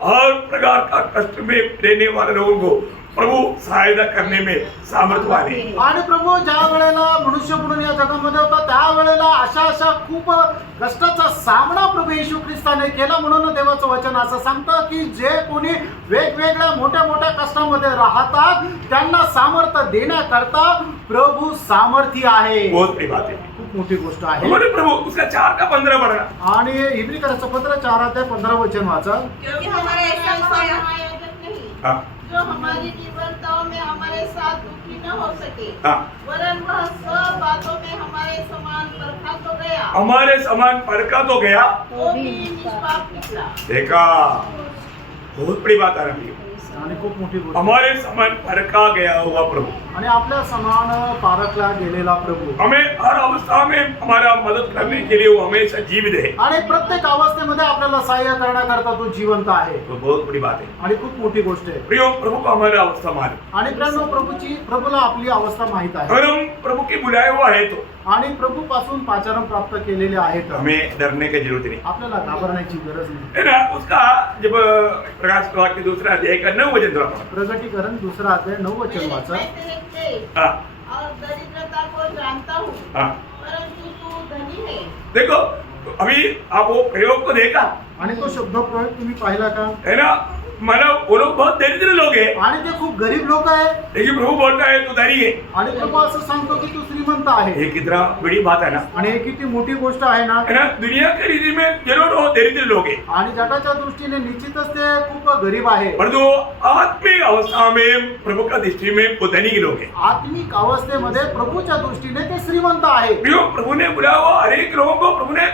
हर प्रकार का कष्ट में रहने वाले लोगों को प्रभू सहायता करने में सामर्थ्यवान है. आणि प्रभू ज्या वेळेला मनुष्य म्हणून या जगामध्ये होता त्यावेळेला अशा खूप कष्टाचा सामना प्रभू येशू ख्रिस्ताने केला. म्हणून देवाचं वचन असं सांगतं की जे कोणी वेगवेगळ्या मोठ्या मोठ्या कष्टामध्ये राहतात त्यांना सामर्थ्य देण्याकरता प्रभू सामर्थ्य आहे. बहुत बड़ी बात है. खूप मोठी गोष्ट आहे. हमारे प्रभु उसका 4 का 15 पढ़ना. आणि इब्रिकराचं पत्र 4:15 वचन वाचा. क्योंकि हमारा ऐसा माया महायाजक नहीं हाँ, जो हमारी निर्बलताओं में हमारे साथ दुखी न हो सके हाँ. वरन वह सब बातों में हमारे समान परखा तो गया हमारे समान परखा तो गया. वो भी निष्पाप निकला. देखा, बहुत बड़ी बात आ रही है. आणि खूप मोठी गोष्ट. हमारे समान परखा गया हुआ प्रभु. आणि आपल्या समान पारखला गेलेला प्रभू हमें हर अवस्था में हमारा मदद करने के लिए वो हमेशा जीवित है। आणि प्रत्येक अवस्थेमध्ये आपल्याला सहाय्य करण्याकरता तो जिवंत आहे तो बहुत बड़ी बात है। आणि खूप मोठी गोष्ट आहे प्रियो, प्रभु को हमारी अवस्था मालूम, आणि प्रेरणो प्रभूला आपली अवस्था माहित आहे अगर हम प्रभु के बुलाए हुआ है तो आणि प्रभू पासून पाचारण प्राप्त केलेले आहेत हमें डरने की जरूरत नहीं आपल्याला घाबरण्याची गरज नाही है ना। उसका जब प्रकाश वाक्य दूसरा अध्याय का 9 वचन थोड़ा पढ़ो। प्रगटीकरण 2 अध्याय 9 वचन मैं वाचा तेरे तेज हाँ और दरिद्रता को जानता हूँ, हाँ, परंतु तू धनी है। देखो अभी आप वो प्रयोग को देखा आणि तो शब्द प्रयोग तुम्ही पाहिला का है ना। मतलब वो लोग बहुत दरिद्र लोग हैं, आणि ते खूप गरीब लोक आहे लेकिन प्रभु बोलता है तू धनी है। आणि प्रभू असं सांगतो की तू श्रीमंत आहे ये कितना बड़ी बात है ना, आणि हे किती मोठी गोष्ट आहे ना है ना। दुनिया की रीति में जरूर वो दरिद्र लोग हैं, आणि जगाच्या दृष्टीने निश्चितच ते खूप गरीब आहे परंतु आत्मिक अवस्था में प्रभु का दृष्टि में वो धनी लोग हैं। आत्मिक अवस्थेमध्ये प्रभूच्या दृष्टीने ते श्रीमंत आहे प्रियो, प्रभु ने बुलाया हुआ हर एक लोगों को प्रभु ने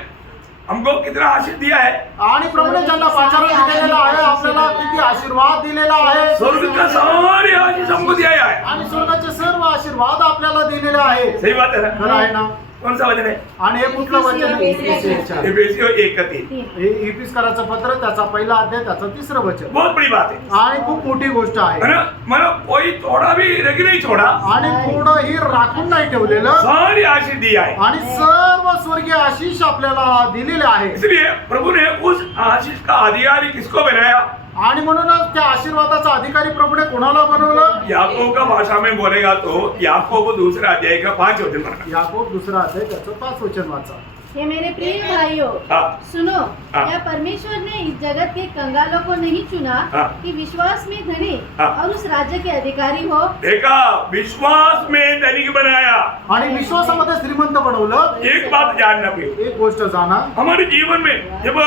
हमको कितना आशीष दिया है। आणि प्रभूने ज्यांना पाचारण केलेलं आहे आपल्याला किती आशीर्वाद दिलेला आहे स्वर्ग का सारे आशीष हमको दिया है। आणि स्वर्गाचे सर्व आशीर्वाद आपल्याला दिलेले आहे सही बात है खरं ना। आहे ना कौन सा वचन है? आणि हे कुठलं वचन आहे? इफिसियन्सच्या. इफिसियों 1:3। हे इफिसकराचं पत्र त्याचा पहिला अध्याय त्याचं 3रं वचन बहुत बड़ी बात है, आणि खूप मोठी गोष्ट आहे है ना। मतलब कोई थोड़ा भी रख नहीं छोड़ा, आणि थोडंही राखून नाही ठेवलेलं सारी आशीष दिया है। आणि सर्व स्वर्गीय आशीष आपल्याला दिलेले आहे इसलिए प्रभु ने उस आशीष का अधिकारी किसको बनाया? आणि म्हणूनच त्या आशीर्वादाचा अधिकारी प्रभूने कोणाला बनवलं याकूब का भाषा में बोलेगा तो याकूब 2 अध्याय का 5 वचन पढ़ना। याकूब 2 अध्याय त्याचं 5 वचन वाचा हे मेरे प्रिय भाइयों, हाँ। सुनो, हाँ। क्या परमेश्वर ने इस जगत के कंगालों को नहीं चुना हाँ। कि विश्वास में धनी हाँ। और उस राज्य के अधिकारी हो? देखा, विश्वास में धनिक बनाया। आणि विश्वासामध्ये श्रीमंत बनवलं एक बात जानना प्रियो, एक गोष्ट जाणा हमारे जीवन में जब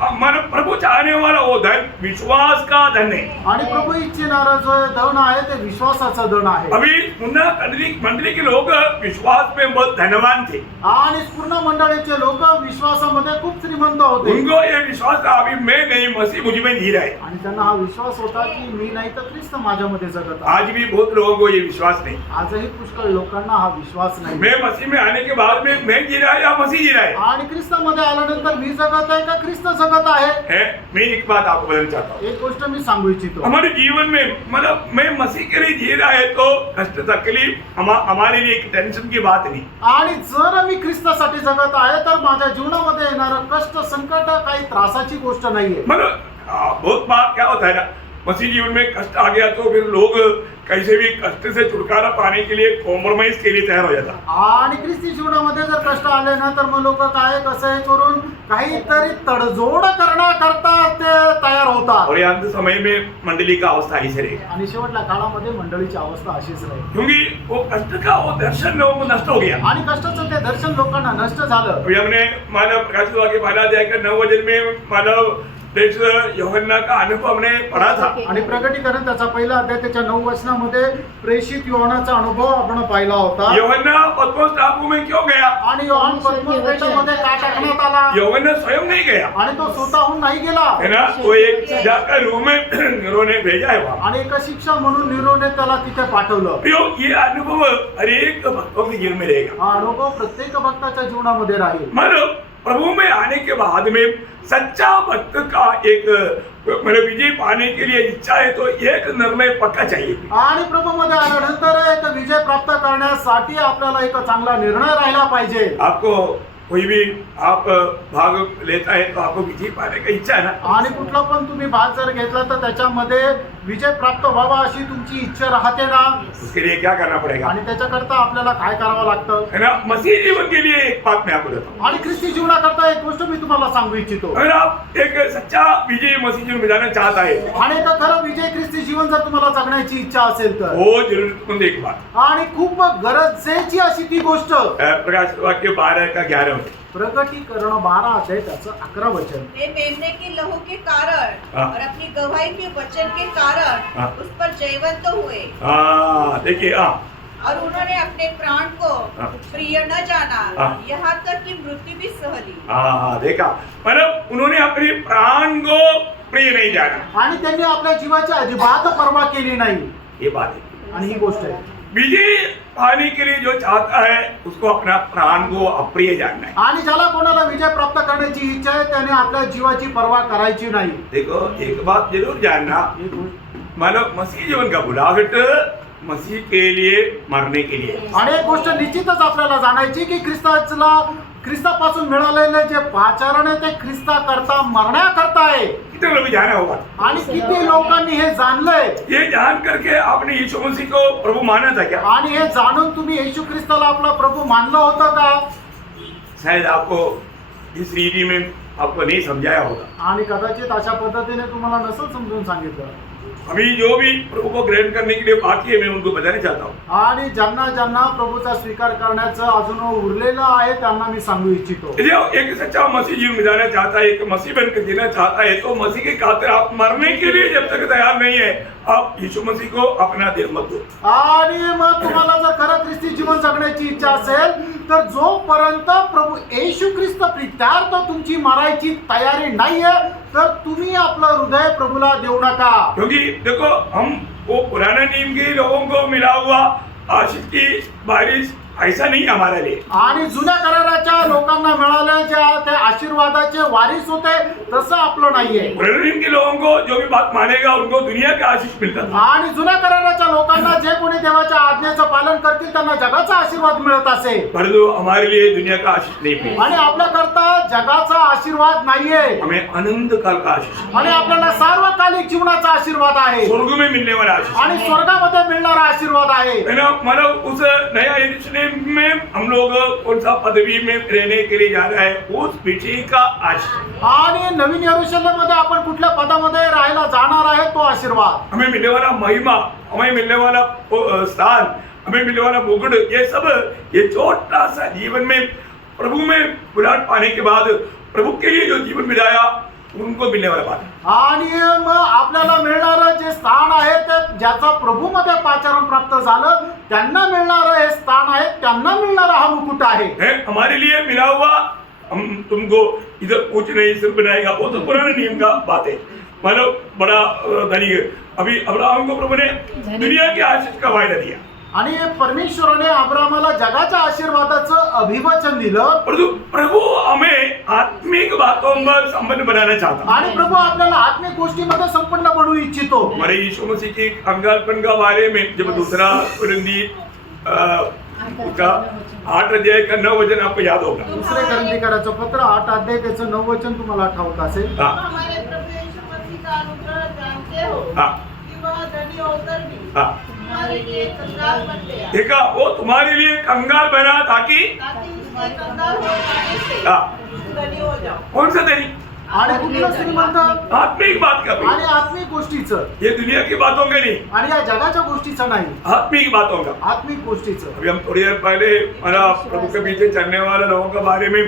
हमारा प्रभु चाहने वाला वो धन विश्वास का धन है। आणि प्रभू इच्छिणारं जो धन आहे ते विश्वासाचं धन आहे अभी मुन्ना मंडली के लोग विश्वास में बहुत धनवान थे, आणि पूर्ण मंडळीचे लोक विश्वासामध्ये खूप श्रीमंत होते उनको ये विश्वास था अभी मैं नहीं, मसीह मुझ में जी रहा है। आणि त्यांना हा विश्वास होता की मी नाही तर ख्रिस्त माझ्यामध्ये जगत आहे आज भी बहुत लोगों को ये विश्वास नहीं। आजही पुष्कळ लोकांना हा विश्वास नाही मैं मसीह में आने के बाद में मैं जी रहा है या मसीह जी रहा है? आणि ख्रिस्तामध्ये आल्यानंतर मी जगत आहे का ख्रिस्त जगत आहे मैं एक बात आपको बताना चाहता हूँ, एक गोष्ट मी सांगू इच्छितो हमारे जीवन में मतलब मैं मसीह के लिए जी रहा है तो कष्ट तकलीफ हमारे लिए एक टेंशन की बात नहीं। आणि जर मी ख्रिस्तासाठी जगत आहे तर माझ्या जीवनामध्ये येणारं कष्ट संकट काही त्रासाची गोष्ट नाहीये मतलब बहुत बार क्या होता है ना, मसीह जीवन में कष्ट आ गया तो फिर लोग कैसे भी कष्ट से छुटकारा पाने के लिए कॉम्प्रोमाइज के लिए तैयार हो जाता। आणि ख्रिस्ती जीवनामध्ये जर कष्ट आले ना तर मग लोक काय कसं करून काहीतरी तडजोड करण्याकरता ते तयार होतात और ये अंत समय में मंडली का अवस्था ऐसे रहेगी, आणि शेवटच्या काळामध्ये मंडळीची अवस्था अशीच राहील क्योंकि वो कष्ट का वो दर्शन लोगों को नष्ट हो गया। आणि कष्टाचं ते दर्शन लोकांना नष्ट झालं अभी हमने मानव प्रकाशित वाक्य पहला अध्याय का 9 वचन में मानव यूहन्ना का अनुभव हमने पढ़ा था। आणि प्रगटीकरण त्याचा पहिला अध्याय त्याच्या 9 वचनामध्ये प्रेषित योहानाचा अनुभव आपण पाहिला होता यूहन्ना पतमोस टापू में क्यों गया? आणि योहान पतमोस बेटामध्ये का टाकण्यात आला यूहन्ना स्वयं नहीं गया, आणि तो स्वतःहून नाही गेला है ना। वो एक जाकर रूम में उन्होंने भेजा है वहाँ। आणि एक शिक्षा म्हणून निरोने त्याला तिथे पाठवलं प्रियो, ये अनुभव हर एक भक्तों के जीवन में रहेगा। हा अनुभव प्रत्येक भक्ताच्या जीवनामध्ये राहील मानो प्रभु में आने के बाद में सच्चा भक्त का एक मतलब विजय पाने के लिए इच्छा है तो एक निर्णय पक्का चाहिए। आणि प्रभूमध्ये आल्यानंतर एक विजय प्राप्त करण्यासाठी आपल्याला एक चांगला निर्णय राहिला पाहिजे आपको कोई भी आप भाग लेता है तो आपको विजय पाने का इच्छा है ना। आणि कुठला पण तुम्ही भाग जर घेतला तर त्याच्यामध्ये विजय प्राप्त व्हावा अशी तुमची इच्छा राहते ना। उसके लिए क्या करना पड़ेगा? आणि त्याच्याकरता आपल्याला काय करावं लागतं है ना। मसीह जीवन के लिए एक बात मैं आपको देता हूँ, आणि ख्रिस्ती जीवनाकरता एक गोष्ट मी तुम्हाला सांगू इच्छितो अगर आप एक सच्चा विजय मसीह जीवन में जाना चाहता है आणि एक खरं विजय ख्रिस्ती जीवन जर तुम्हाला जगण्याची इच्छा असेल तर वो जरूरतमंद एक बात आणि खूप गरजेची अशी ती गोष्ट प्रकाश वाक्य 12 का 11 वचन। प्रकटीकरण 12 अध्याय त्याचं 11 वचन वे मेमने के लहू के कारण हाँ। और अपनी गवाही के वचन के कारण हाँ। उस पर जयवंत हुए देखिए और उन्होंने अपने प्राण को हाँ। प्रिय न जाना, हाँ। यहाँ तक कि मृत्यु भी सह ली। देखा, मतलब उन्होंने अपने प्राण को प्रिय नहीं जाना, आणि त्यांनी आपल्या जीवाची अजिबात पर्वा केली नाही ये बात है। आणि ही गोष्ट आहे विजय पाने के लिए जो चाहता है उसको अपना प्राण को अप्रिय जानना है। आणि ज्याला कोणाला विजय प्राप्त करण्याची इच्छा आहे त्याने आपल्या जीवाची पर्वा करायची नाही. देखो एक बात जरूर जानना, मानव मसीह जीवन का बुलाहट मसीह के लिए मरने के लिए। आणि एक गोष्ट निश्चितच आपल्याला जाणायची की ख्रिस्तापासून मिळालेले जे पाचारण आहे ते ख्रिस्ता करता मरण्याकरता आहे. कितने लोग जाना होगा? आणि किती लोकांनी हे जाणलंय? ये जान करके आपने यीशु मसीह को प्रभु माना था क्या? आणि हे जाणून तुम्ही येशू ख्रिस्ताला आपला प्रभू मानलं होतं का? शायद आपको इस रीति में आपको नहीं समझाया होगा। आणि कदाचित अशा पद्धतीने तुम्हाला नसेल समजून सांगितलं. अभी जो भी प्रभु को ग्रहण करने के लिए बाकी है मैं उनको बताना चाहता हूँ। आणि ज्यांना प्रभूचा स्वीकार करण्याचं अजून उरलेलं आहे त्यांना मी सांगू इच्छितो. यदि एक सच्चा मसीह जीवन बिताना चाहता है, एक मसीह बनकर जीना चाहता है, तो मसीह के खातिर आप मरने के लिए जब तक तैयार नहीं है आप यीशु मसीह को अपना दिल मत दो। आणि मग तुम्हाला जर खरं ख्रिस्ती जीवन जगण्याची इच्छा असेल तर जोपर्यंत प्रभू येशू ख्रिस्त प्रित्यार्थ तुमची मरायची तयारी नाहीये तर तुम्ही आपलं हृदय प्रभूला देऊ नका. क्योंकि देखो हम वो पुराने नियम के लोगों को मिला हुआ आशीष की बारिश ऐसा नहीं हमारे लिए। आणि जुन्या कराराच्या लोकांना मिळाले ज्या ते आशीर्वादाचे वारिस होते तसं आपलं नाहीये. पुराने नियम के लोगों को जो भी बात मानेगा उनको दुनिया का आशीष मिलता था। आणि जुन्या कराराच्या लोकांना जे कोणी देवाच्या आज्ञेचं पालन करतील त्यांना जगाचा आशीर्वाद मिळत असे. परंतु हमारे लिए दुनिया का आशीष नहीं मिला। आणि आपल्या करता जगाचा आशीर्वाद नाहीये. हमें अनंत काल का आशीष, आणि आपल्याला सार्वकालिक जीवनाचा आशीर्वाद आहे. स्वर्ग में मिलने वाला आशीष आणि स्वर्गामध्ये मिळणारा आशीर्वाद आहे. है ना। मतलब उस नया यरूशलेम में हम लोग कौन सा पदवी में रहने के लिए जा रहे हैं, उस विजय का आशीष। आणि नवीन यरूशलेम मध्ये आपण कुठल्या पदामध्ये राहायला जाणार आहे तो आशीर्वाद, हमें मिलने वाला महिमा, हमें मिलने वाला स्थान, हमें मिलने वाला मुकुट, ये सब ये छोटा सा जीवन में प्रभु में बुलाहट पाने के बाद प्रभु के लिए जो जीवन बिताया उनको मिलने वाला बात है। आणि मग आपल्याला मिळणारं जे स्थान आहे ते ज्याचा प्रभूमध्ये पाचारण प्राप्त झालं त्यांना मिळणारं हे स्थान आहे, त्यांना मिळणारा हा मुकुट आहे. हमारे लिए मिला हुआ हम तुमको इधर कुछ नहीं सिर्फ बनाएगा, वो तो पुराने नियम का बात है। मतलब बड़ा धनी अभी अब्राहम को प्रभु ने दुनिया के आशीष का वायदा दिया आणि परमेश्वराने अब्राहमाला जगाच्या आशीर्वादाचं अभिवचन दिलं. परंतु प्रभु हमें आत्मिक बातों पर संपन्न बनाना चाहता। आणि प्रभू आपल्याला आत्मिक गोष्टीमध्ये संपन्न बनवू इच्छितो. हमारे यीशु मसीह के कंगालपन का बारे में जब दूसरा कुरिन्थी का 8 अध्याय का 9 वचन आपको याद होगा। दुसरे ग्रंथिकाराचं पत्र 8 अध्याय त्याचं 9 वचन तुम्हाला ठाऊक असेल. तुम हमारे प्रभु यीशु मसीह का अनुग्रह जानते हो कि वह धनी होकर भी तुम्हारे लिए कंगाल बन गया, देखा वो तुम्हारे लिए कंगाल बना ताकि ताकि उसके कंगाल हो जाने से तुम धनी हो जाओ। कौन सा धनी? आणि कुठलं श्रीमंत? आत्मिक बात कर रही आणि आत्मिक गोष्टीचं, ये दुनिया की बातों के नहीं, आणि या जगाच्या गोष्टीचं नाही, आत्मिक बातों का। आत्मिक गोष्टीचं. अभी हम थोड़ी देर पहले हमारा प्रभु के पीछे चलने वाले लोगों के बारे में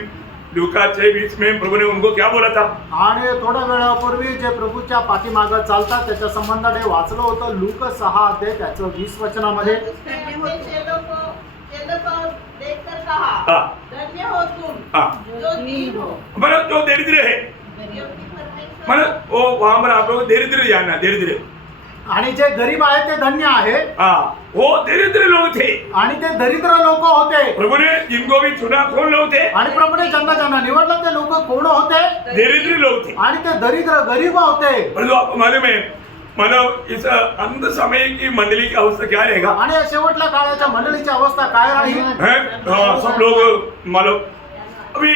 लूका 6:20 में प्रभु ने उनको क्या बोला था? आणि थोड्या वेळापूर्वी जे प्रभूच्या पाठीमागं चालतात त्याच्या संबंधाने वाचलं होतं लूका 6 अध्याय त्याचं 20 वचनामध्ये. उसने अपने चेलों को देखकर कहा, हाँ। धन्य हो तुम हाँ। जो दीन हो, मतलब जो दरिद्र है, क्योंकि परमेश्वर मतलब वो वहां पर आप लोग दरिद्र जानना, दरिद्र। आणि जे गरीब आहे ते धन्य आहे. हाँ, वो दरिद्र लोग थे। आणि ते दरिद्र लोक होते. प्रभु ने जिनको भी चुना कौन लोग थे? आणि प्रभूने ज्यांना निवडलं ते लोक कोण होते? दरिद्र लोग थे। आणि ते दरिद्र गरीब होते. परंतु आपको मालूम है मानव इस अंत समय की मंडली की अवस्था क्या रहेगा? आणि शेवटल्या काळाच्या मंडळीची अवस्था काय राहील? सब लोग मानो अभी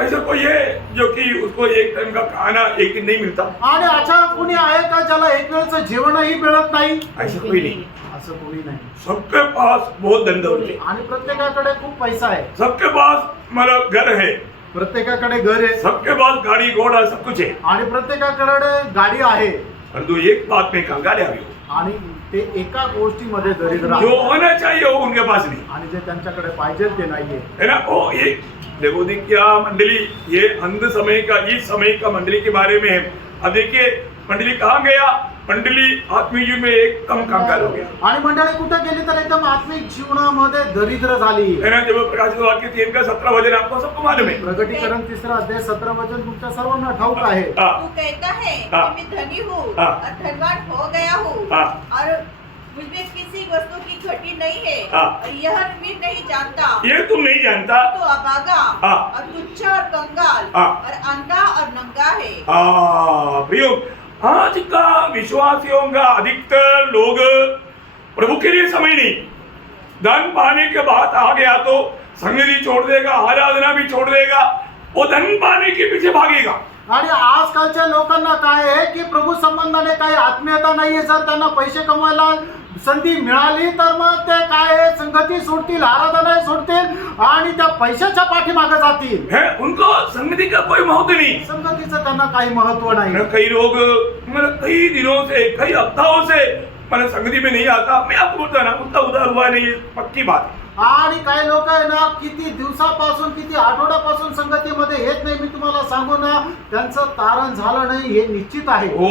ऐसा कोई है जो कि उसको एक टाइम का खाना एक दिन नहीं मिलता? आणि अचानक कुणी आहे का ज्याला एक वेळचं जेवणही मिळत नाही? ऐसा कोई नहीं। असं कोणी नाही. सबके पास बहुत धन दौलत है, आणि प्रत्येकाकडे खूप पैसा आहे, सबके पास मतलब घर है, प्रत्येकाकडे घर आहे, सबके पास गाड़ी घोड़ा सब कुछ है। आणि प्रत्येकाकडे गाडी आहे. परंतु एक बात में कंगाल है अभी, आणि ते एका गोष्टीमध्ये दरिद्र जो आहे. होना चाहिए वो उनके पास नहीं आणि जे त्यांच्याकडे पाहिजे ते नाहीये. है ना। वो ये लेवोदिकिया मंडली, ये अंत समय का इस समय का मंडली के बारे में है। अब देखिए मंडली कहाँ गया? मंडली आत्मिक जीवन में एकदम कंगाल हो गया। आणि मंडळी कुठे गेली तर एकदम आत्मिक जीवनामध्ये दरिद्र झाली. है ना। जब प्रकाशित वाक्य 3 का 17 वचन आपको सबको मालूम है। प्रगटीकरण 3 अध्याय 17 वचन तुमच्या सर्वांना ठाऊक आहे. हाँ, तू कहता है हाँ। कि मैं धनी हूँ हाँ। और धनवान हो गया हूँ हाँ। और मुझमें किसी वस्तु की घटी नहीं है हाँ। और यह भी नहीं जानता ये तुम नहीं जानता। तो अभागा हाँ। और तुच्छ और कंगाल हाँ। और अंधा और नंगा है। प्रियो, आज का विश्वासियों का अधिकतर लोग प्रभु के लिए समय नहीं, धन पाने के बाद आ गया तो संगति छोड़ देगा, आराधना भी छोड़ देगा, वो धन पाने के पीछे भागेगा। आणि आजकालच्या लोकांना काय आहे की प्रभू संबंधाने काही आत्मीयता नाहीये. जर त्यांना पैसे कमवायला संधी मिळाली तर मग ते काय आहे, संगती सोडतील, आराधना सोडतील आणि त्या पैशाच्या पाठीमागे जातील. है उनको संगति का कोई महत्व नहीं। संगतीचं त्यांना काही महत्व नाही. कई लोग मतलब कई दिनों से, कई हफ्ताओं से मतलब संगति में नहीं आता। मैं आपको बोलता ना, उतना उधार हुआ नहीं, पक्की बात है। आणि काही लोक आहे ना, किती दिवसापासून, किती आठवड्यापासून संगतीमध्ये येत नाही. मी तुम्हाला सांगू ना, त्यांचं तारण झालं नाही हे निश्चित आहे. वो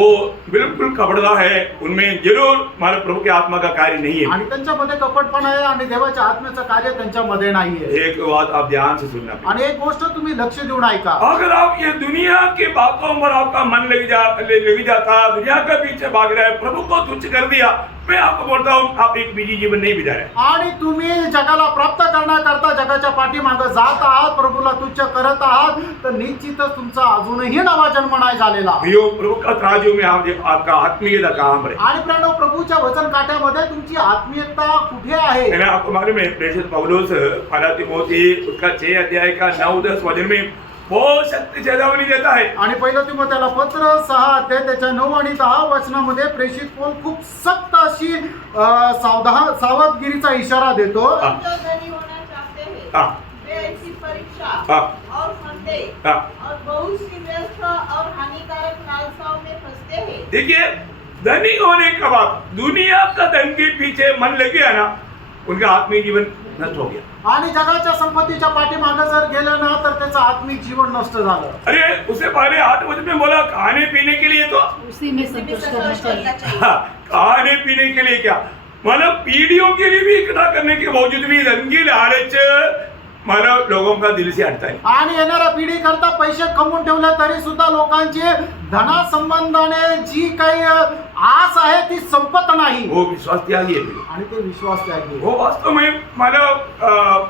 बिल्कुल कपड़ा है, उनमें जरूर हमारे प्रभु के आत्मा का कार्य नहीं है। आणि त्यांच्यामध्ये कपटपणा आहे आणि देवाच्या आत्म्याचं कार्य त्यांच्यामध्ये नाहीये. एक बात आप ध्यान से सुनना। आणि एक गोष्ट तुम्ही लक्ष देऊन ऐका. अगर आप ये दुनिया की बातों पर आपका मन लग जाता, दुनिया के पीछे भाग रहा है, प्रभु को तुच्छ कर दिया, मैं आपको बोलता हूँ आप एक निजी जीवन नहीं बिता रहे। आणि तुम्ही जगाला प्राप्त करण्याकरता जगाच्या पाठीमागे जात आहात, प्रभूला तुच्छ करत आहात, तर निश्चितच तुमचा अजूनही नवा जन्म नाही झालेला. प्रभु का तराजू में आपका आत्मीयता कहाँ पर है? आणि प्रणव, प्रभूच्या वचन काट्यामध्ये तुमची आत्मीयता कुठे आहे? है ना, आपको मालूम है प्रेषित पौलुस पहला तिमोथी उसका 6 अध्याय का 9-10 वचन में बहुत शक्ति चेतावनी देता है। आणि पहिलं तिमोथेला पत्र 6 अध्याय त्याच्या 9 आणि 10 वचनामध्ये प्रेषित पौल खूप सक्त अशी सावधगिरीचा इशारा देतो. हम जो धनी होना चाहते हैं हाँ। वे ऐसी परीक्षा हाँ। और फंदे हाँ। और बहुत सी व्यर्थ और हानिकारक लालसाओं में फंसते हैं। देखिए, धनी होने के बाद दुनिया का धन के पीछे मन लग गया ना, उनका आत्मिक जीवन नष्ट हो गया। आणि जगाच्या संपत्तीच्या पाठीमागे जर गेलं ना तर त्याचं आत्मिक जीवन नष्ट झालं. अरे उससे पहले 8 वचन में बोला खाने पीने के लिए तो उसी में संतोष करना चाहिए। हाँ, खाने पीने के लिए क्या, मतलब पीढ़ियों के लिए भी इकट्ठा करने के बावजूद भी धन की लालच मतलब लोगों का दिल से हटता है। आणि येणाऱ्या पिढी करता पैसे कमवून ठेवले तरी सुद्धा लोकांची धना संबंधाने जी काही आस आहे ती संपत नाही. वो विश्वास त्यागी है, आणि ते विश्वास त्यागी. वो वास्तव में मतलब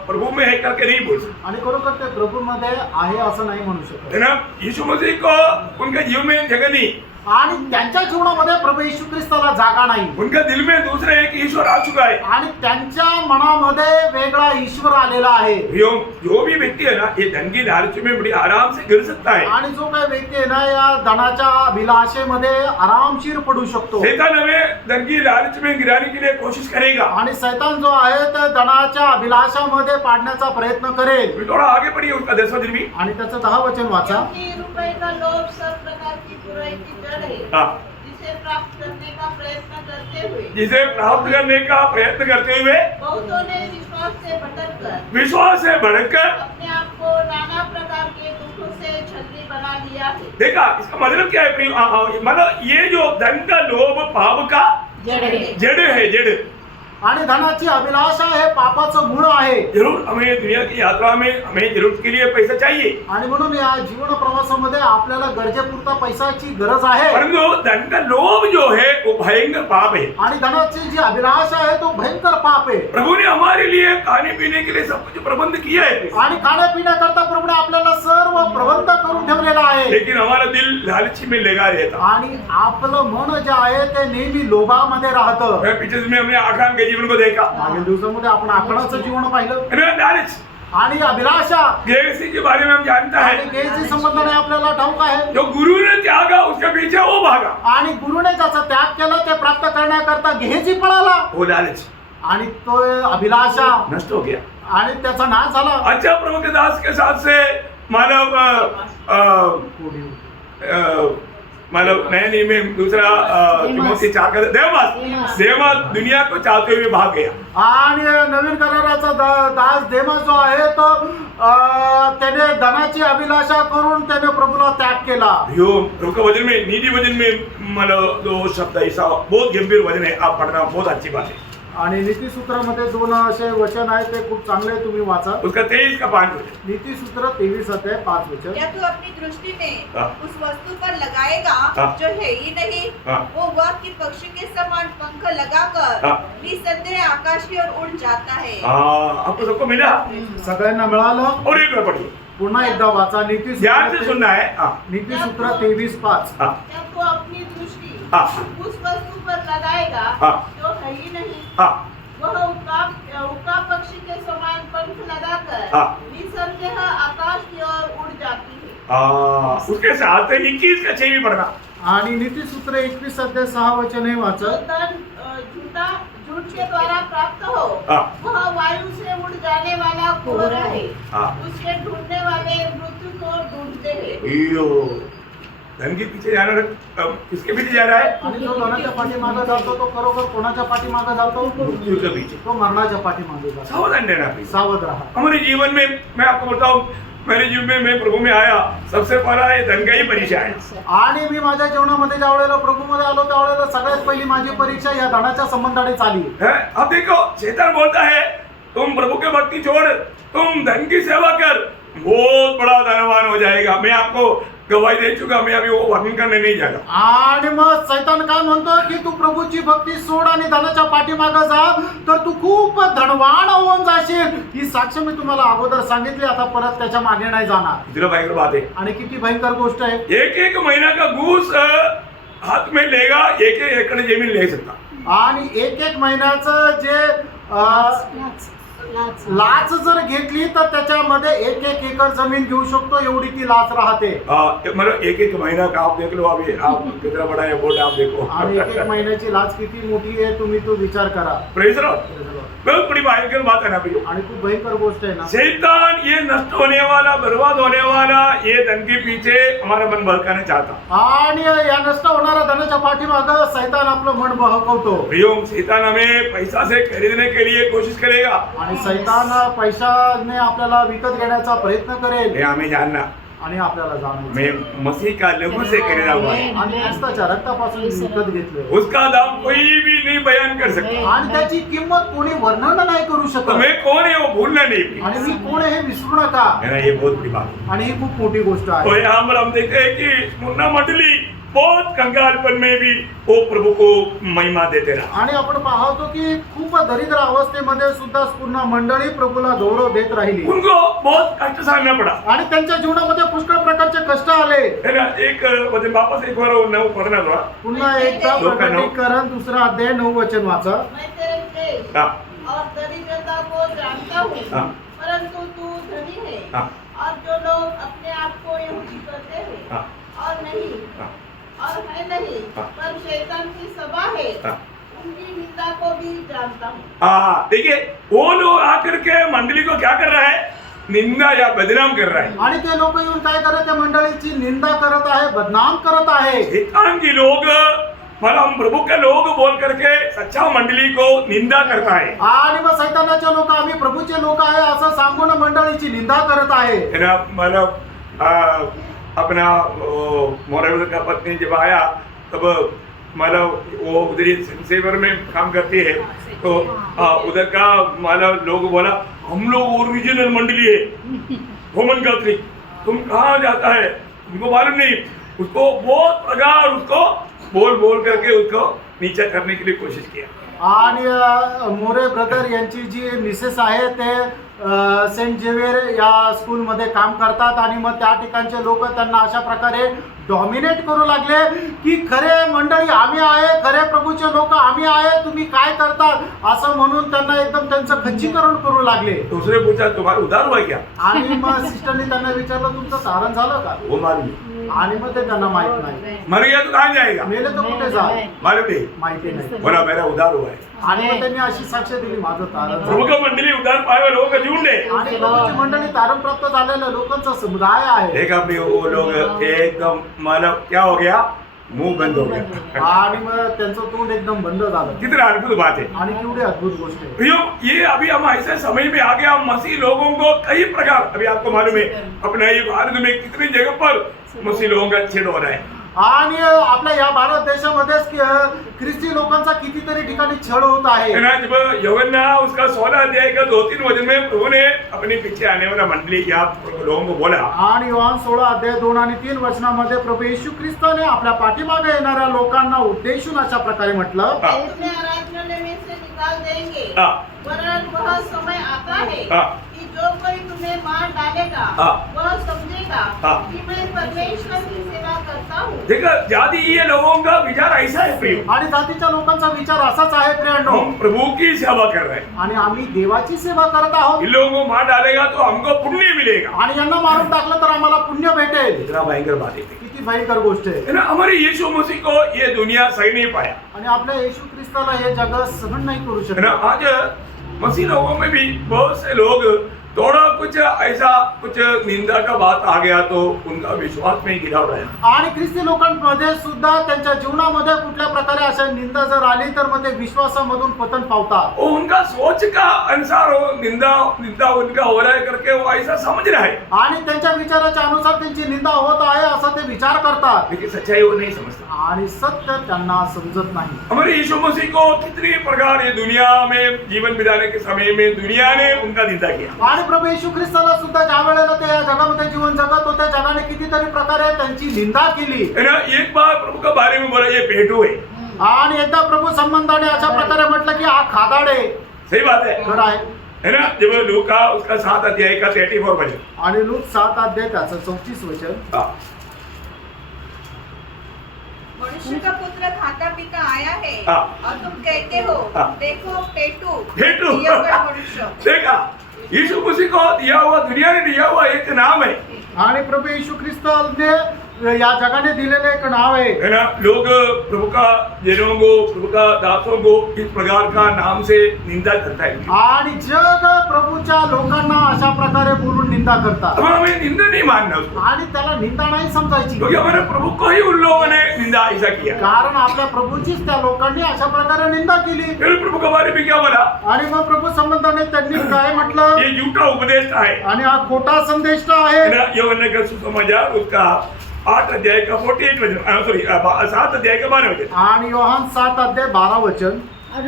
प्रभु में है करके नहीं बोल सकते, आणि खरोखर ते प्रभूमध्ये आहे असं नाही म्हणू शकत. है ना। यीशु मसीह को उनके जीवन में जगह नहीं, आणि त्यांच्या जीवनामध्ये प्रभू येशू ख्रिस्ताला जागा नाही. उनके दिल में दूसरा एक ईश्वर आ चुका है। आणि त्यांच्या मनामध्ये वेगळा ईश्वर आलेला आहे. जो भी व्यक्ति है ना, ये धन की लालच में बड़ी आराम से गिर सकता है। आणि जो काही व्यक्ती आहे ना, या धनाच्या अभिलाषेमध्ये आरामशीर पडू शकतो. शैतान हमें धन की लालच में गिराने के लिए कोशिश करेगा। आणि शैतान जो आहे ते धनाच्या अभिलाषामध्ये पाडण्याचा प्रयत्न करेल. थोड़ा आगे बढ़िए उसका 10 वचन भी। आणि त्याचं 10 वचन वाचा. क्योंकि रुपए का लोभ सब प्रकार की बुराई की जड़ है, हाँ। जिसे प्राप्त करने का प्रयत्न करते हुए जिसे प्राप्त करने का प्रयत्न करते हुए बहुतों ने विश्वास से भटककर विश्वास से बढ़कर अपने आप को नाना प्रकार के दुखों से छलनी बना लिया है। देखा, इसका मतलब क्या है? मतलब ये जो धन का लोभ पाप का जड़ है। जड़ है, जड़। आणि धनाची अभिलाषा हे पापाचं मूळ आहे. जरूर हमें दुनिया की यात्रा में हमें जरूरत के लिए पैसा चाहिए, आणि म्हणून या जीवन प्रवासामध्ये आपल्याला गरजेपुरता पैशाची गरज आहे. परंतु धन का लोभ जो है वो भयंकर पाप है। आणि धनाची जी अभिलाषा आहे तो भयंकर पाप आहे. प्रभु ने हमारे लिए खाने पीने के लिए सब कुछ प्रबंध किया है, आणि खाण्यापिण्याकरता प्रभूने आपल्याला सर्व प्रबंध करून ठेवलेला आहे. लेकिन हमारा दिल लालची में लगा रहता। आणि आपलं मन जे आहे ते नेहमी लोभामध्ये राहतं. मैं पीछे में हमने आखान के जीवन को देखा, मागील दिवसामध्ये आपण आखणाचं जीवन पाहिलं. लालच आणि अभिलाषा गेसी के बारे में हम जानता आणि है, गेजी संबंधाने आपल्याला ठाऊक आहे. जो गुरु ने त्यागा उसके पीछे वो भागा, आणि गुरुने ज्याचा त्याग केला ते प्राप्त करण्याकरता गेजी पळाला. वो लालच आणि तो अभिलाषा नष्ट हो गया। आणि त्याचा नाश झाला. अच्छा, प्रभु के दास के साथ से मानव मतलब नए नियम में दूसरा तिमोथी 4 का देमास दुनिया को चाहते हुए भाग गया। आणि नवीन कराराचा दास देमास जो आहे तो त्याने धनाची अभिलाषा करून त्याने प्रभूला त्याग केला. प्रभु का वचन में, नीति वचन में मतलब 2 शब्द ऐसा बहुत गंभीर वचन है, आप पढ़ना बहुत अच्छी बात है। आणि नीतिसूत्रामध्ये 2 असे वचन आहेत, ते खूप चांगले तुम्ही वाचा. उसका 23 का 5 नीतिसूत्र 23 अध्याय 5 वचन. क्या तू अपनी दृष्टि में हाँ। उस वस्तु पर लगाएगा हाँ। जो है ही नहीं? हाँ। वो वह कि पक्षी के समान पंख लगाकर हाँ। निसंदेह आकाश की ओर उड़ जाता है. आपको सबको मिला? सगळ्यांना मिळालं. और एक बार पढ़िए, पुन्हा एकदा वाचा. ध्यान से सुनना है. नीतिसूत्र 23:5. क्या तू अपनी दृष्टि हाँ। उस वस्तु पर लगाएगा हाँ। जो है ही नहीं? वह उका पक्षी के समान पंख लगाकर हाँ। निसंदेह आकाश की ओर उड़ जाती है. उसके साथ 21 का 6 भी पढ़ना. आणि नीतिसूत्र 21 अध्याय 6 वचन हे जो वाचा. धन झूठ के द्वारा प्राप्त हो हाँ। वह वायु से उड़ जाने वाला कोहरा है. हाँ। उसके ढूंढने वाले मृत्यु को ढूंढते हैं. अय्यो, धन के पीछे जाना, किसके पीछे जा रहा है? आणि जो धनाच्या पाठीमागे जातो तो खरोखर कोणाच्या पाठीमागे जातो? मृत्यु के पीछे. तो मरणाच्या पाठीमागे जातो. सावधान रहना प्लीज. सावध राहा. हमारे जीवन में मैं आपको बताऊं, मेरे जीवन में मैं प्रभु में आया, सबसे पहला ये धन का ही परीक्षा है. आणि मी माझ्या जीवनामध्ये ज्या वेळेला प्रभूमध्ये आलो त्यावेळेला सगळ्यात पहिली माझी परीक्षा या धनाच्या संबंधाने चाली. है? अब देखो, शैतान बोलता है तुम प्रभु के भक्ति छोड़, तुम धन की सेवा कर, बहुत बड़ा धनवान हो जाएगा. मैं आपको गवाही दे चुका, मैं अभी वो वर्णन करने नहीं जा रहा. आणि मग सैतान काय म्हणतो की तू प्रभूची भक्ती सोड आणि धनाच्या पाठीमागे जा तर तू खूप धनवान होऊन जाशील. ही साक्ष मी तुम्हाला अगोदर सांगितली, आता परत त्याच्या मागे नाही जाणार. इतना भयंकर बात है. आणि किती भयंकर गोष्ट आहे. एक महीना का घूस हाथ में लेगा, एक एकड़ जमीन ले सकता. आणि एक महिन्याचं जे लाच जर घेतली तर त्याच्यामध्ये 1 एकर जमीन घेऊ शकतो, एवढी ती लाच राहते. मतलब एक महीना का आप देख लो, अभी आप कितना बड़ा है बोर्ड आप देखो. आणि 1 महिन्याची लाच किती मोठी आहे तुम्ही तो विचार करा. Praise Lord. बहुत बड़ी भयंकर बात है ना भैया. आणि खूप भयंकर गोष्ट आहे ना. शैतान ये नष्ट होने वाला, बर्बाद होने वाला ये धन के पीछे हमारा मन बहकाना चाहता. आणि या नष्ट होणाऱ्या धनाच्या पाठीमागं सैतान आपलं मन बहकवतो. भैया, शैतान हमें पैसा से खरीदने के लिए कोशिश करेगा. आणि सैतान पैशाने आपल्याला विकत घेण्याचा प्रयत्न करेल. ये हमें जानना, आणि आपल्याला जाणून मैं मसीह का लहू से खरीदा हुआ है. आणि ख्रिस्ताच्या रक्तापासून विकत घेतलं. उसका दाम कोई भी नहीं बयान कर सकता. आणि त्याची किंमत कोणी वर्णन नाही करू तो शकत. मैं कौन है वो भूलना नहीं. आणि मी कोण आहे हे विसरू नका. है ना, ये बहुत बड़ी बात है. आणि ही खूप मोठी गोष्ट आहे. तो यहाँ पर हम देखते हैं कि मुन्ना मंडली बहुत कंगालपन में भी वो प्रभु को महिमा देते रहा. आणि आपण पाहतो की खूप दरिद्र अवस्थेमध्ये सुद्धा पूर्ण मंडळी प्रभूला गौरव देत राहिली. उनको बहुत कष्ट सहना पड़ा. आणि त्यांच्या जीवनामध्ये पुष्कळ प्रकारचे कष्ट आले. है ना, एक मतलब वापस एक बार वो 9 पढ़ना थोड़ा. पुन्हा एकदा प्रकटीकरण 2 अध्याय 9 वचन वाचा. मैं तेरे क्लेश हाँ. और दरिद्रता को जानता हूँ. हाँ. परंतु तू धनी है. हाँ. और जो लोग अपने आप को यहूदी कहते हैं हाँ. और नहीं हाँ. और है नहीं हाँ. पर शैतान की सभा है, हाँ. उनकी निंदा को भी जानता हूँ. देखिए, वो लोग आकर के मंडली को क्या कर रहा है? निंदा या बदनाम कर रहा है. आणि ते लोक येऊन काय करत, त्या मंडळीची निंदा करत आहे, बदनाम करत आहे. शैतान की लोग मतलब हम प्रभु के लोग बोल करके सच्चा मंडली को निंदा करता है. आणि मग सैतानाचे लोक, आम्ही प्रभूचे लोक आहे असं सांगून मंडळीची निंदा करत आहे. है ना, मतलब अपना मोरेबल का पत्नी जब आया तब मतलब वो उधर सेवर में काम करती है, तो उधर का मतलब लोग बोला हम लोग ओरिजिनल मंडली है, रोमन कैथोलिक, तुम कहाँ जाता है, तुमको मालूम नहीं. उसको बहुत प्रकार उसको बोल करके उसको नीचा करने के लिए कोशिश किया. आणि मोरे ब्रदर यांची जी मिसेस आहे ते सेंट झेवियर या स्कूलमध्ये काम करतात. आणि मग त्या ठिकाणचे लोक त्यांना अशा प्रकारे डॉमिनेट करू लागले की खरे मंडळी आम्ही आहे, खरे प्रभूचे लोक आम्ही आहे, तुम्ही काय करतात असं म्हणून त्यांना एकदम त्यांचं खच्चीकरण करू लागले. दूसरे पूछा तुम्हारा उधार हुआ क्या? आणि मग सिस्टरने त्यांना विचारलं तुमचं तारण झालं का? वो मालूम नहीं. आणि मग ते त्यांना माहित नाही. मर गया तो कहाँ जाएगा? मेले तर कुठे जा मालूम नहीं. माहिती नाही. बोला मेरा उधार हुआ है. आणि मग त्यांनी अशी साक्ष दिली माझं तारण प्रभु झालं. का मंडली उधार पाए हुए लोगों का झुंड है. आणि प्रभूची मंडळी तारण प्राप्त झालेल्या लोकांचा समुदाय आहे. देखा भी वो लोग एकदम मतलब क्या हो गया, मुंह बंद हो गया. आणि मग त्यांचं तोंड एकदम बंद झालं. कितना अद्भुत बात है. आणि केवढी अद्भुत गोष्ट आहे. भैया, ये अभी हम ऐसे समय में आ गया, हम मसीह लोगों को कई प्रकार, अभी आपको मालूम है अपने ये भारत में कितनी जगह पर मसीह लोगों का छेद हो रहा है. आणि आपल्या या भारत देशामध्येच ख्रिस्ती लोकांचा कितीतरी ठिकाणी छळ होत आहे. है ना, जब यूहन्ना उसका 16 अध्याय का 2-3 वचन में प्रभु ने अपने पीछे आने वाला मंडली या लोगों को बोला, आणि योहान 16 अध्याय 2 आणि 3 वचनामध्ये प्रभू येशू ख्रिस्ताने आपल्या पाठीमागे येणाऱ्या लोकांना उद्देशून अशा प्रकारे म्हटलं, तुम्हें आराधनालय में से निकाल देंगे, हाँ। वरन वह समय आता है हाँ। कि जो कोई तुम्हें मार डालेगा हाँ। वह समझेगा हाँ। कि मैं परमेश्वर की सेवा करता हूँ. देखा जाति ये लोगों का विचार ऐसा है प्रिय, आणि जातीच्या लोकांचा विचार असाच आहे प्रियांनो, हम प्रभु की सेवा कर रहे हैं, आणि आम्ही देवाची सेवा करत आहोत इन लोगों को मार डालेगा तो हमको पुण्य मिलेगा. आणि यांना मारून टाकलं तर आम्हाला पुण्य भेटेल. इतना भयंकर बात है किती भयंकर गोष्ट आहे. ना, हमारे यीशु मसीह को ये दुनिया सही नहीं पाया आणि आपल्या येशू ख्रिस्ताला हे जग सहन नाही करू है ना. शकत. आज मसीह लोगों में भी बहुत से लोग थोड़ा कुछ ऐसा कुछ निंदा का बात आ गया तो उनका विश्वास में गिराव रहा. आणि ख्रिस्ती लोकांमध्ये सुद्धा त्यांच्या जीवनामध्ये कुठल्या प्रकारे अशा निंदा जर आली तर मग ते विश्वासामधून पतन पावतात. वो उनका सोच का अनुसार वो निंदा उनका हो रहा है करके वो ऐसा समझ रहा है, आणि त्यांच्या विचाराच्या अनुसार त्यांची निंदा होत आहे असं ते विचार करतात. लेकिन सच्चाई वो नहीं समझता. आणि सत्य त्यांना समजत नाही. हमारे यीशु मसीह को कितनी प्रकार ये दुनिया में जीवन बिताने के समय में दुनिया ने उनका निंदा किया. आणि प्रभू येशू ख्रिस्ताला सुद्धा ज्या वेळेला ते या जगामध्ये जीवन जगत होते जगाने कितीतरी प्रकारे त्यांची निंदा केली. है ना, एक बार प्रभु के बारे में बोला ये पेटू है. आणि एकदा प्रभू संबंधाने अशा प्रकारे म्हटलं की हा खादाड आहे. सही बात है, खरं आहे. है ना. जब लूका उसका 7 अध्याय का 34 वचन, आणि लूक 7 अध्याय त्याचं 34 वचन, हाँ, मनुष्य का पुत्र खाता पीता आया है हाँ। और तुम कहते हो हाँ। देखो पेटू पेटू. दिया गया मनुष्य. देखा, यीशु मसीह को दिया हुआ, दुनिया ने दिया हुआ एक नाम है. आणि प्रभू येशू ख्रिस्ताने या जगाने दिलेलं एक नाव आहे. है ना. लोग प्रभु का जनों को, प्रभु का दासों को इस प्रकार का नाम से निंदा करता है. आणि जग प्रभूच्या लोकांना अशा प्रकारे बोलून निंदा करतात. अब हमें निंदा नहीं मानना उसको, आणि त्याला निंदा नाही समजायची, क्योंकि हमारे प्रभु को ही उन लोगों ने निंदा ऐसा किया. कारण आपल्या प्रभूचीच त्या लोकांनी अशा प्रकारे निंदा केली. फिर प्रभु के बारे में क्या बोला, आणि मग प्रभू संबंधाने त्यांनी काय म्हटलं, ये झूठा उपदेश है. आणि हा खोटा संदेश आहे. है ना. यूहन्ना का सुसमाचार उसका 8 अध्याय का 48 वचन, सॉरी 7 अध्याय का 12 वचन. आणि योहान 7 अध्याय 12 वचन, और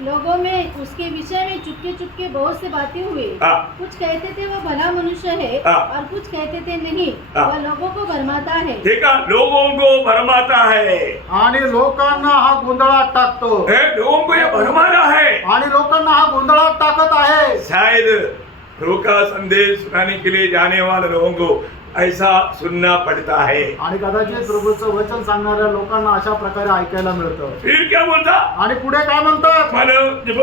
लोगों में उसके विषय में चुपके चुपके बहुत से बातें हुई. हाँ। कुछ कहते थे वह भला मनुष्य है हाँ। और कुछ कहते थे नहीं, हाँ। वह लोगों को भरमाता है. देखा, लोगों को भरमाता है. आणि लोकांना हा गोंधळात टाकतो. है, लोगों को ये भरमा रहा है. आणि लोकांना हा गोंधळात टाकत आहे. शायद प्रभु का संदेश सुनाने के लिए जाने वाले लोगों को ऐसा सुनना पड़ता है. आणि कदाचित प्रभूचं वचन सांगणाऱ्या लोकांना अशा प्रकारे ऐकायला मिळतं. फिर क्या बोलता, आणि पुढे काय म्हणतात, मानो जब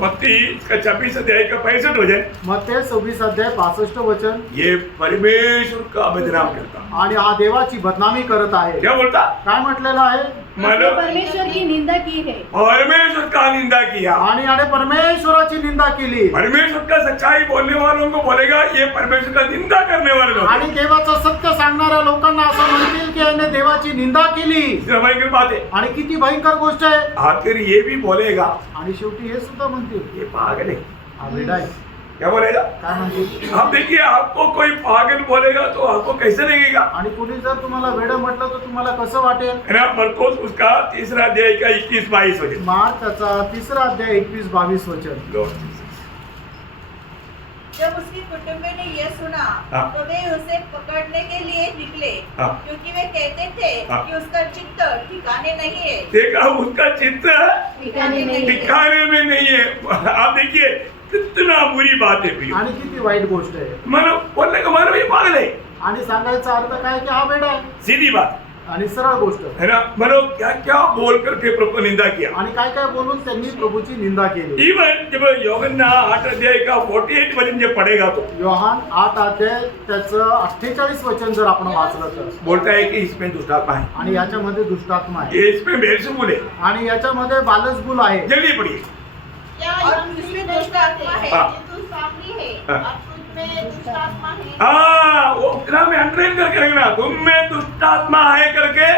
मत्ती का 26 अध्याय का 65 वचन, मत्ते 26 अध्याय 65 वचन, ये परमेश्वर का बदनाम करता. आणि हा देवाची बदनामी करत आहे. क्या बोलता, काय म्हटलेलं आहे, उसने मानो परमेश्वर की निंदा की है. परमेश्वर का निंदा किया. आणि परमेश्वराची निंदा केली. परमेश्वर का सच्चाई बोलने वालों को बोलेगा ये परमेश्वर का निंदा करने वाले लोग. आणि देवाचं सत्य सांगणाऱ्या लोकांना असं म्हणतील की याने देवाची निंदा केली. इतना भयंकर बात है. आणि किती भयंकर गोष्ट आहे. आखिर ये भी बोलेगा आणि शेवटी हे सुद्धा म्हणतील ये पागल है. हा वेडा आहे. क्या बोलेगा, काय म्हणतील, आप देखिए, आपको कोई पागल बोलेगा तो आपको कैसे लगेगा. आणि कुणी जर तुम्हाला वेडा म्हटलं तर तुम्हाला कसं वाटेल. है ना. मरकोस उसका 3 अध्याय का 21-22 वचन. मार्क त्याचा 3 अध्याय 21-22 वचन. जब उसकी कुटुंबी ने यह सुना हाँ। तो वे उसे पकड़ने के लिए निकले, हाँ। क्योंकि वे कहते थे हाँ। कि उसका चित्त ठिकाने नहीं है. देखा, उसका चित्त ठिकाने नहीं है. दिखाने में नहीं है. आप देखिए कितना बुरी बात है प्रिय. आणि किती वाईट गोष्ट आहे. मानो बोलने का मानो ये पागल है. आणि सांगायचा अर्थ काय की हा वेडा आहे. सीधी बात आणि सरळ गोष्ट. है ना. मानो क्या क्या बोल करके प्रभु को निंदा किया. आणि काय काय बोलून त्यांनी प्रभूची निंदा केली. इवन जब यूहन्ना 8 अध्याय का 48 वचन जब पढ़ेगा तो योहान 8 अध्याय त्याचं 48 वचन जर आपण वाचलं तर बोलता है कि इसमें दुष्टात्मा है, आणि याच्यामध्ये दुष्टात्मा आहे. ये इसमें बेलजबूल है. आणि याच्यामध्ये बालसबुल आहे. जल्दी पढ़िए. क्या और हम किसमें किसी दुष्ट आत्मा है? हाँ। ये तू सामने है हाँ। और तुझ में दुष्ट आत्मा है. हाँ, वो इतना में अंडरलाइन करके रखना, तुम में दुष्टात्मा है करके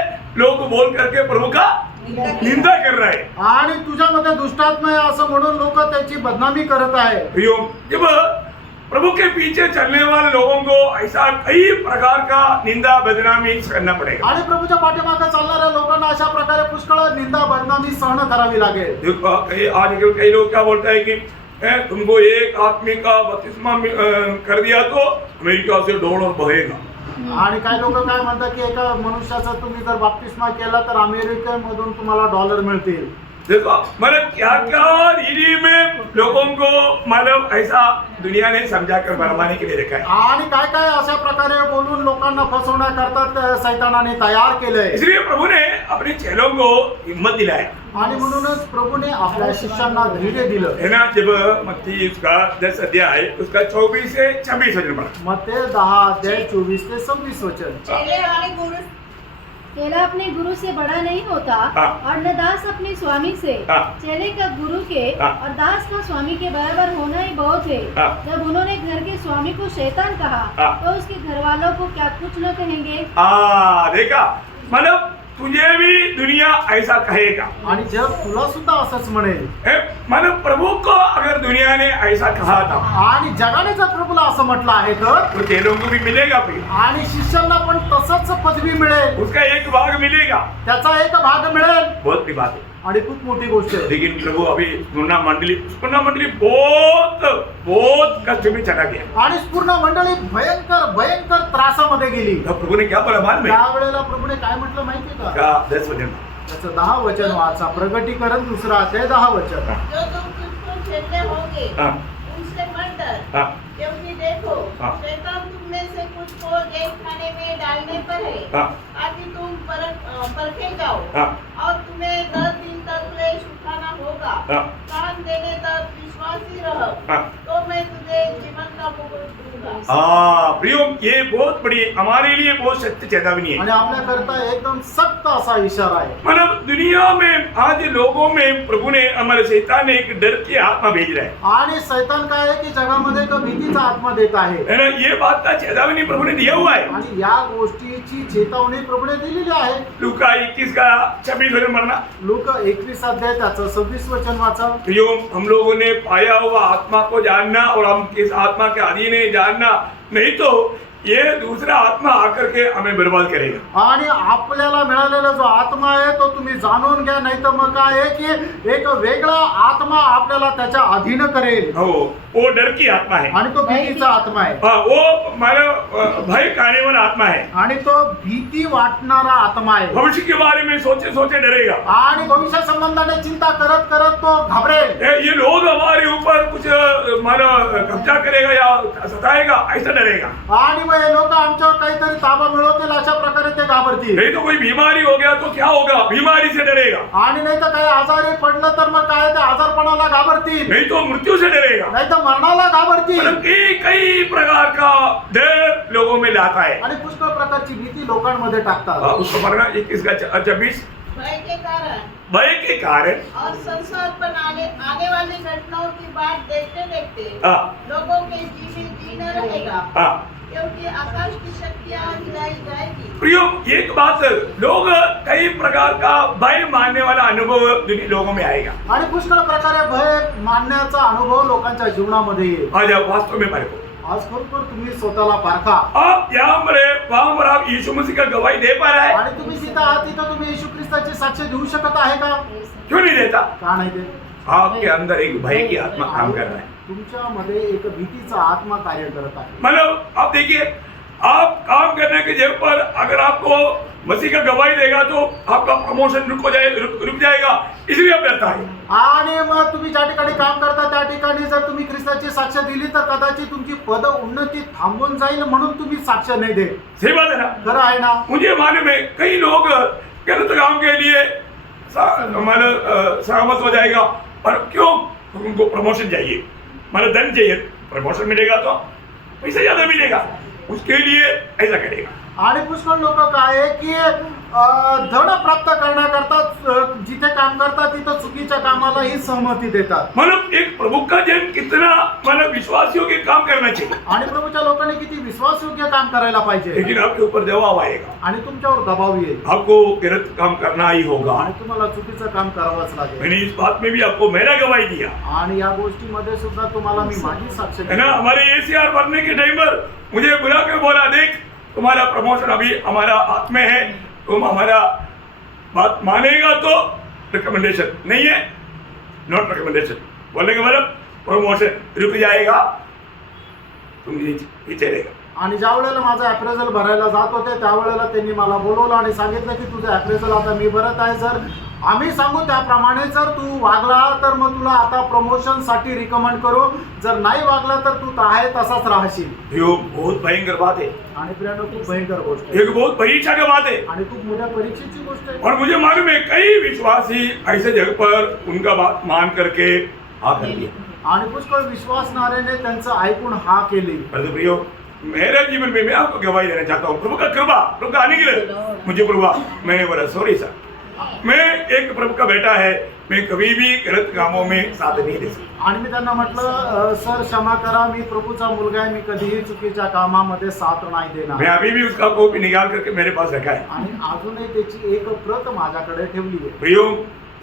लोग बोल करके प्रभु का निंदा कर रहा है. आणि तुझ्यामध्ये दुष्टात्मा आहे असं म्हणून लोक त्याची बदनामी करत आहे. प्रियो, जब प्रभु के पीछे चलने वाले लोगों को ऐसा कई प्रकार का निंदा बदनामी करना पड़ेगा। आणि प्रभूच्या पाठीमागे चालणाऱ्या लोकांना अशा प्रकारे पुष्कळ निंदा बदनामी सहन करावी लागेल. देखो आजकल कई लोग क्या बोलते हैं कि तुमको एक आदमी का बपतिस्मा कर दिया तो अमेरिका से डॉलर बहेगा। आणि काही लोक काय म्हणतात की एका मनुष्याचा तुम्ही जर बाप्तिस्मा केला तर अमेरिकेमधून तुम्हाला डॉलर मिळतील. देखो मतलब क्या क्या रीति में लोगों को मतलब ऐसा दुनिया ने समझा कर बरमाने के लिए रखा है। आणि काय काय अशा प्रकारे बोलून लोकांना फसवण्याकरता सैतानाने तयार केलंय. इसलिए प्रभु ने अपने चेलों को हिम्मत दिलाया आणि म्हणूनच प्रभूने आपल्या शिष्यांना धैर्य दिलं. है ना। जब मत्ती उसका 10 अध्याय उसका 24 से 26 वचन पढ़ा। मत्ते 10:24 ते 26 वचन. चेले अपने गुरु चेला अपने गुरु से बड़ा नहीं होता हाँ। और न दास अपने स्वामी से। हाँ। चेले का गुरु के हाँ। और दास का स्वामी के बराबर होना ही बहुत है। हाँ। जब उन्होंने घर के स्वामी को शैतान कहा हाँ। तो उसके घर वालों को क्या कुछ न कहेंगे। देखा मतलब तुझे भी दुनिया ऐसा कहेगा। आणि जग तुला सुद्धा असंच म्हणेल. मतलब प्रभु को अगर दुनिया ने ऐसा कहा था आणि जगाने जर प्रभूला असं म्हटलं आहे तर तो चेलों को भी मिलेगा फिर आणि शिष्यांना पण तसंच पदवी मिळेल. उसका एक भाग मिलेगा। त्याचा एक भाग मिळेल. बहुत बड़ी बात है। आणि खूप मोठी गोष्ट आहे. लेकिन प्रभु अभी स्पुर्णा मंडली बहुत कष्ट में चला गया। आणि पूर्ण मंडळी भयंकर त्रासामध्ये गेली. तब प्रभु ने क्या बोला मालूम है? त्यावेळेला प्रभूने काय म्हटलं माहितीये का? का 10 वचन त्याचं 10 वचन वाचा. प्रगटीकरण 2 अध्याय 10 वचन. जो तुम तुझको झेलने होंगे हाँ। उनसे मत डर, हाँ। क्योंकि देखो हाँ। शैतान तुम में से कुछ को जेल खाने में डालने पर है, हाँ। ताकि तुम परखे जाओ हाँ। और तुम्हें 10 दिन तक क्लेश उठाना होगा। हाँ। काम देने तक विश्वासी रहो, हाँ। तो मैं तुझे जीवन का मुकुट दूंगा। प्रियो ये बहुत बड़ी हमारे लिए बहुत सत्य चेतावनी है। आणि आपल्याकरता एकदम सक्त असा इशारा आहे. मतलब दुनिया में आज लोगों में प्रभु ने हमारे शैतान ने एक डर की आत्मा भेज रहा है। आणि सैतान काय आहे की जगामध्ये एक भीतीचा आत्मा देत आहे. है ना। ये बात का चेतावनी प्रभु ने दिया हुआ है। आणि या गोष्टीची चेतावणी प्रभूने दिलेली आहे. लूका 21 का 26 वचन पढ़ना। लूक 21 अध्याय त्याचं 26 वचन वाचा. प्रियो हम लोगों ने पाया हुआ आत्मा को जानना और हम किस आत्मा के अधीन है जानना, नहीं तो ये दूसरा आत्मा आकर के हमें बर्बाद करेगा। आणि आपल्याला मिळालेला जो आत्मा आहे तो तुम्ही जाणून घ्या, नाही तर मग काय आहे की एक वेगळा आत्मा आपल्याला त्याच्या अधीन करेल. हो वो डर की आत्मा है। आणि तो भीतीचा आत्मा आहे. हाँ, वो हमारा भय खाने वाला आत्मा है। आणि तो भीती वाटणारा आत्मा आहे. भविष्य के बारे में सोचे सोचे डरेगा। आणि भविष्य संबंधाने चिंता करत करत तो घाबरेल. ये लोग हमारे ऊपर कुछ हमारा कब्जा करेगा या सताएगा ऐसा डरेगा। आणि मग हे लोक आमच्यावर काहीतरी ताबा मिळवतील अशा प्रकारे ते घाबरतील. नहीं तो कोई बीमारी हो गया तो क्या होगा, बीमारी से डरेगा। आणि नाही तर काही आजारी पडलं तर मग काय ते आजारपणाला घाबरतील. नहीं तो मृत्यू से डरेगा। नाही तर मरणाला घाबरतील. मतलब कई प्रकार का डर लोगों में लाता है। आणि पुष्कळ प्रकारची भीती लोकांमध्ये टाकतात. उसको पढ़ना 21 का 26। भय के कारण भय के कारण और संसार पर आने वाली घटनाओं की बात देखते देखते हाँ। लोगों के जी न रहेगा, हाँ। क्योंकि आकाश की शक्तियां हिलाई जाएगी। प्रियो एक बात, लोग कई प्रकार का भय मानने वाला अनुभव लोगों में आएगा। आणि पुष्कळ प्रकारे भय मानण्याचा अनुभव लोकांच्या जीवनामध्ये येईल. आज आप वास्तव में भय को आज खरोखर तुम्ही स्वतःला पारखा. आप यहाँ वहाँ पर आप यीशु मसीह का गवाही दे पा रहा है? आणि तुम्ही जिथं आहात तिथं तुम्ही येशू ख्रिस्ताची साक्ष देऊ शकत आहे का? क्यों नहीं देता? का नाही देत? आपके अंदर एक भय की आत्मा काम कर रहा है। तुमच्यामध्ये एक भीतीचा आत्मा कार्य करत आहे. मतलब आप देखिए, आप काम करने के जगह पर अगर आपको मसीह का गवाही देगा तो आपका प्रमोशन रुक जाएगा, इसलिए आप डरता है। आणि मग तुम्ही ज्या ठिकाणी काम करता त्या ठिकाणी जर तुम्ही ख्रिस्ताची साक्ष दिली तर कदाचित तुमची पद उन्नती थांबून जाईल म्हणून तुम्ही साक्ष नाही देत. सही बात है ना। खरं आहे ना. मुझे मालूम है कई लोग गलत काम के लिए सहमत हो जाएगा, और क्यों? उनको प्रमोशन चाहिए, धन चाहिए, प्रमोशन मिलेगा तो पैसा ज्यादा मिलेगा, उसके लिए ऐसा करेगा। आणि पुष्कळ लोक काय आहे की धन प्राप्त करण्याकरता जिथे काम करतात तिथं चुकीच्या कामालाही सहमती देतात. मतलब एक प्रभु का जन कितना मतलब विश्वास योग्य काम करना चाहिए, आणि प्रभूच्या लोकांनी किती विश्वासयोग्य काम करायला पाहिजे. लेकिन आपके ऊपर दबाव आएगा, आणि तुमच्यावर दबाव येईल आपको गलत काम करना ही होगा. आणि तुम्हाला चुकीचं काम करावंच लागेल. मैंने इस बात में भी आपको मेरा गवाही दिया आणि या गोष्टीमध्ये सुद्धा तुम्हाला मी माझी साक्ष है ना. हमारे एसीआर भरने के टाइम पर मुझे बुलाकर बोला, देख तुम्हारा प्रमोशन अभी हमारा हाथ में है, तुम हमारा बात मानेगा तो रिकमेंडेशन, नहीं है नॉट रिकमेंडेशन, बोलने का मतलब प्रमोशन रुक जाएगा, तुम पीछे रहेगा. आणि ज्या वेळेला माझं अप्रेझल भरायला जात होते त्यावेळेला त्यांनी मला बोलवलं आणि सांगितलं की तुझं अप्रेझल आता मी भरत आहे, जर आम्ही सांगू त्याप्रमाणे जर तू वागला तर मग तुला आता प्रमोशन साठी रिकमेंड करू, जर नाही वागला तर तू आहे तसाच राहशील. यो बहुत भयंकर बात है, आणि प्रियानो खूप भयंकर गोष्ट आहे एक बहुत परीक्षा की बात है. आणि खूप मोठ्या परीक्षेची गोष्ट आहे. और मुझे मालूम है कई विश्वासी ऐसे जगह पर उनका बात मान करके हाँ कर दिया. आणि पुष्कळ विश्वासणाऱ्याने त्यांचं ऐकून हा केली. परंतु प्रियो, मेरे जीवन में मैं आपको गवाही देना चाहता हूँ, प्रभु का कृपा, प्रभु का अनुग्रह मुझे प्रभु, मैं बोला सॉरी सर, मैं एक प्रभु का बेटा है, मैं कभी भी गलत कामों में साथ नहीं दे सकता. आणि मी त्यांना म्हटलं सर क्षमा करा, मी प्रभूचा मुलगा आहे, मी कधीही चुकीच्या कामामध्ये साथ नाही मैं देणार. अभी भी उसका कॉपी निकाल करके मेरे पास रखा है. आणि अजूनही त्याची एक प्रत माझ्याकडे ठेवली आहे. प्रियो,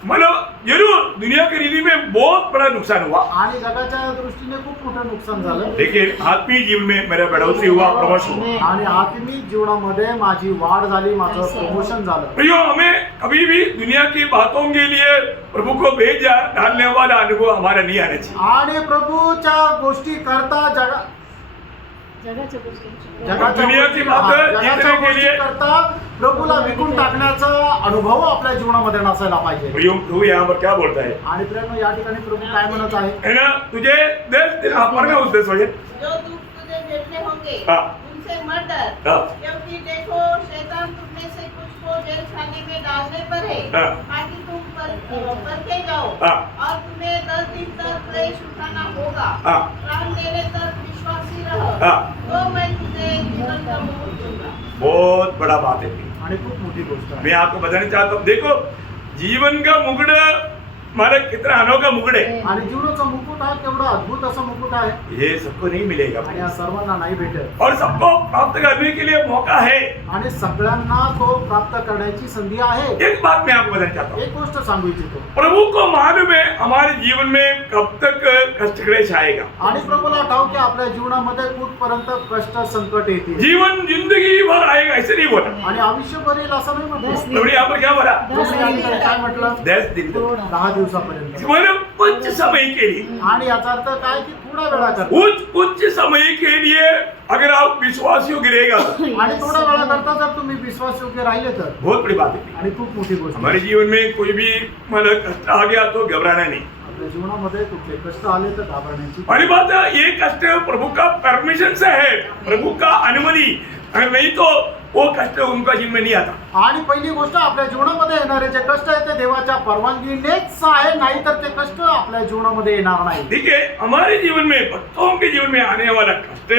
मतलब जरूर दुनिया की रीति में बहुत बड़ा नुकसान हुआ, आणि जगाच्या दृष्टीने खूप मोठं नुकसान झालं. लेकिन आत्मीय जीवन में मेरा बढ़ोतरी हुआ, प्रमोशन हुआ. आणि आत्मिक जीवनामध्ये माझी वाढ झाली, माझं प्रमोशन झालं. प्रियो, हमें कभी भी दुनिया की बातों के लिए प्रभु को भेज डालने वाला अनुभव हमारा नहीं आना चाहिए. आणि प्रभूच्या गोष्टी करता जगाच्या गोष्टी दुनियाची बातं जिंकने के लिए करता प्रभूला विकून टाकण्याचा अनुभव आपल्या जीवनामध्ये नसायला पाहिजे. प्रियो, प्रभु यहाँ पर क्या बोलता है आणि प्रेम या ठिकाणी प्रभू काय म्हणत आहे, है ना, तुझे देश में उस देश वजह जो दुख तुझे भेटने होंगे हाँ. उनसे मत डर, हाँ. क्योंकि देखो शैतान तुम में से कुछ को जेल खाने में डालने पर है, हाँ. ताकि तुम परखे जाओ हाँ. और तुम्हें 10 दिन तक क्लेश उठाना होगा. हाँ. प्राण देने तक विश्वासी रहो, हाँ. तो मैं तुझे जीवन का मुकुट दूंगा. बहुत बड़ा बात है. आणि खूप मोठी गोष्ट आहे. मैं आपको बताना चाहता हूँ, देखो जीवन का मुकुट हमारा कितना अनोखा मुकुट है, आणि जीवनाचा मुकुट हा केवढा अद्भुत असा मुकुट आहे, ये सबको नहीं मिलेगा आणि या सर्वांना नाही भेटत. और सबको प्राप्त करने के लिए मौका है. आणि सगळ्यांना तो प्राप्त करण्याची संधी आहे. एक बात मैं आपको बताना चाहता हूँ, एक गोष्ट सांगू इच्छितो, प्रभु को मालूम है हमारे जीवन में कब तक कष्ट क्लेश आएगा. आणि प्रभूला ठाऊक की आपल्या जीवनामध्ये कुठपर्यंत कष्ट संकट येतील, जीवन जिंदगी भर आएगा ऐसे नहीं बोला. आणि आयुष्यभर येईल असं नाही म्हटलं. प्रभु यहाँ पर क्या बोला, काय म्हटलं, 10 दिन तक. 10 दिवसापर्यंत. मतलब कुछ समय के लिए, आणि याचा अर्थ काय की थोडा वेळा करता, कुछ समय के लिए अगर आप विश्वास योग्य रहेगा आणि थोडा वेळा करता जर तुम्ही विश्वासयोग्य राहिले तर, बहुत बड़ी बात है. आणि खूप मोठी गोष्ट आहे. हमारे जीवन में कोई भी मतलब कष्ट आ गया तो घबराना नहीं. आपल्या जीवनामध्ये कुठले कष्ट आले तर घाबरण्याची, पहली बात है, ये कष्ट प्रभु का परमिशन से है, प्रभु का अनुमति, अगर नहीं तो वो कष्ट उनका जीवन में नहीं आता. आणि पहिली गोष्ट आपल्या जीवनामध्ये येणारे जे कष्ट आहेत ते देवाच्या परवानगीनेच आहे, नाही तर ते कष्ट आपल्या जीवनामध्ये येणार नाही. देखिए, हमारे जीवन में, भक्तों के जीवन में आने वाला कष्ट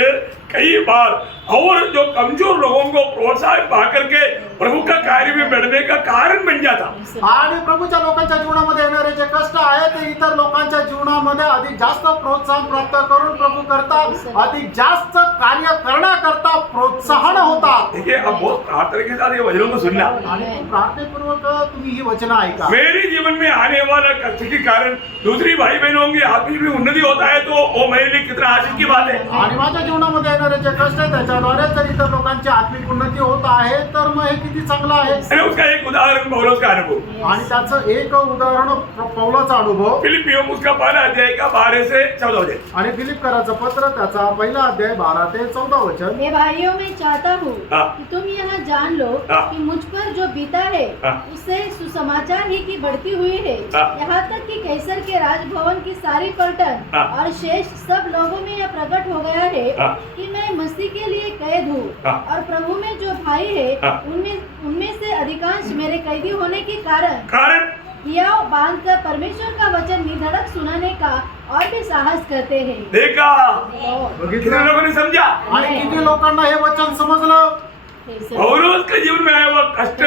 कई बार और जो कमजोर लोगों को प्रोत्साहन पा करके प्रभु का कार्य में बढ़ने का कारण बन जाता. आणि प्रभूच्या लोकांच्या जीवनामध्ये येणारे जे कष्ट आहे ते इतर लोकांच्या जीवनामध्ये अधिक जास्त प्रोत्साहन प्राप्त करून प्रभू करता अधिक जास्त कार्य करण्याकरता प्रोत्साहन होतात. देखिए, अब बहुत प्रार्थना के साथ ये वचनों को सुनना. आणि खूप प्रार्थनेपूर्वक तुम्ही ही वचनं ऐका. मेरे जीवन में आने वाला कष्ट के कारण दूसरी भाई बहनों की आत्मिक में उन्नति होता है तो वो मेरे लिए कितना आशीष की बात है. आणि माझ्या जीवनामध्ये येणारे जे कष्ट आहे त्याच्याद्वारे जर इतर लोकांची आत्मिक उन्नती होत आहे तर मग हे किती चांगलं आहे. आणि उसका एक उदाहरण पौलुस का अनुभव. आणि त्याचं एक उदाहरण पौलाचा अनुभव, फिलिपियों उसका पहला अध्याय का 12 से 14 वचन. आणि फिलिप्पियराचं पत्र त्याचा पहिला अध्याय 12 ते 14 वचन. हे भाइयों, मैं चाहता हूँ हाँ. कि तुम यहाँ जान लो हाँ. कि मुझ पर जो बीता है हाँ. उससे सुसमाचार ही की बढ़ती हुई है. हाँ. यहाँ तक कि कैसर के राजभवन की सारी पलटन हाँ. और शेष सब लोगों में यह प्रकट हो गया है हाँ. कि मैं मसीह के लिए कैद हूँ. हाँ. और प्रभु में जो भाई है हाँ. उनमें से अधिकांश मेरे कैदी होने के कारण कारण बांधकर परमेश्वर का वचन निधड़क सुनाने का और भी साहस करते हैं. देखा, बघितलं? कितने लोगों ने समझा. आणि किती लोकांना हे वचन समजलं. और उसके जीवन में आया हुआ कष्ट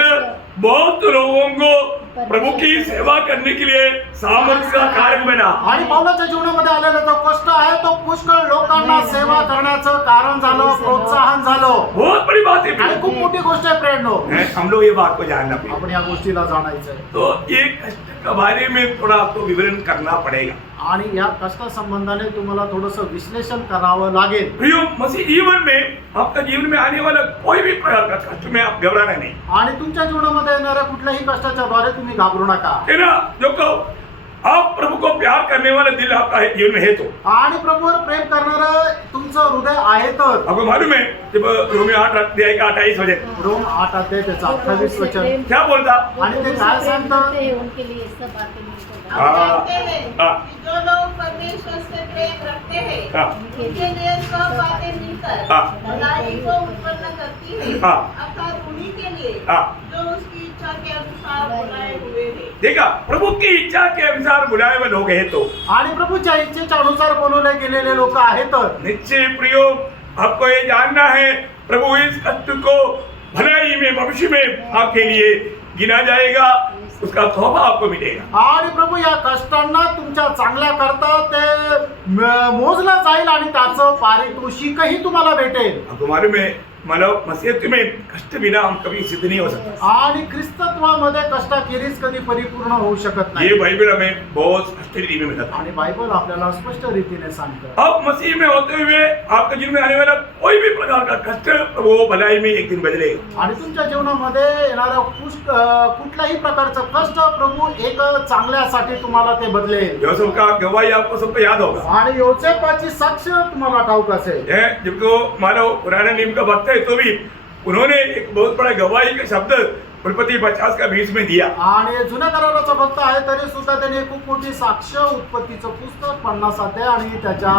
बहुत लोगों को प्रभु की सेवा करने के लिए सामर्थ्य का कारण बना। आणि पौलाच्या जीवनामध्ये आलेला तो कष्ट आहे तो पुष्कळ लोकांना सेवा करण्याचं कारण झालं, प्रोत्साहन झालं. बहुत बड़ी बात है आणि खूप मोठी गोष्ट आहे प्रेरणो. हम लोग ये बात को जानना पड़ेगा। आपण या गोष्टीला जाणायचं आहे. तो ये कष्ट के बारे में थोड़ा आपको विवरण करना पड़ेगा। आणि या कष्टा संबंधाने तुम्हाला थोडंसं विश्लेषण करावं लागेल. प्रियो, मसीह जीवन में आपका जीवन में आने वाला कोई भी प्रकार का कष्ट में आप घबराना नहीं आणि तुमच्या जीवनामध्ये येणाऱ्या कुठल्याही कष्टाच्या द्वारे तुम्ही घाबरू नका. है ना। जो कहो आप प्रभु को प्यार करने वाला दिल आपका जीवन में है तो आणि प्रभूवर प्रेम करणारं तुमचं हृदय आहे तर. आपको मालूम है जब रोमियो 8 अध्याय का 28 वचन रोम 8 अध्याय त्याचं 28 वचन क्या बोलता? आणि ते काय सांगतं? उनके लिए सब बातें मिलकर हम जानते हैं हाँ। कि जो लोग परमेश्वर से प्रेम रखते हैं हाँ। उनके लिए सब बातें मिलकर हाँ। भलाई को उत्पन्न करती है, हाँ। अर्थात उन्हीं के लिए हाँ। जो उसकी इच्छा के अनुसार बुलाए हुए हैं। देखा, प्रभु की इच्छा के अनुसार बुलाए हुए लोग हैं तो आणि प्रभूच्या इच्छेच्या अनुसार बोलवले गेलेले लोक आहेत तर. निश्चय प्रियो, आपको ये जानना है प्रभु इस कष्ट को भलाई में भविष्य में आपके लिए गिना जाएगा, उसका तोहफा आपको मिलेगा। आणि प्रभू या कष्टांना तुमच्या चांगल्या करता ते मोजलं जाईल आणि त्याचं पारितोषिकही तुम्हाला भेटेल. आपको मालूम है मानव मसीहत में कष्ट बिना हम कभी सिद्ध नहीं हो सकता। आणि ख्रिस्तत्वामध्ये कष्टाखेरीज कधी परिपूर्ण होऊ शकत ये नाही. बाइबल हमें बहुत स्पष्ट रीति में बताता है। आणि बायबल आपल्याला स्पष्ट रीतीने सांगतं. अब मसीह में होते हुए आपके जीवन में आने वाला कोई भी प्रकार का कष्ट वो भलाई में एक दिन बदलेगा। आणि तुमच्या जीवनामध्ये येणाऱ्या कुठल्याही प्रकारचं कष्ट प्रभू एक चांगल्यासाठी तुम्हाला ते बदलेल. यूसुफ का गवाही आपको सबको याद होगा। आणि योसेफाची साक्ष तुम्हाला ठाऊक असेल. जिनको मानव पुराने नियम का भक्त है तो भी उन्होंने एक बहुत बड़ा गवाही का शब्द उत्पत्ति 50 का 20 में दिया। आणि जुन्या कराराचा भक्त आहे तरी सुद्धा त्याने खूप मोठी साक्ष उत्पत्तीचं पुस्तक 50 अध्याय आणि त्याच्या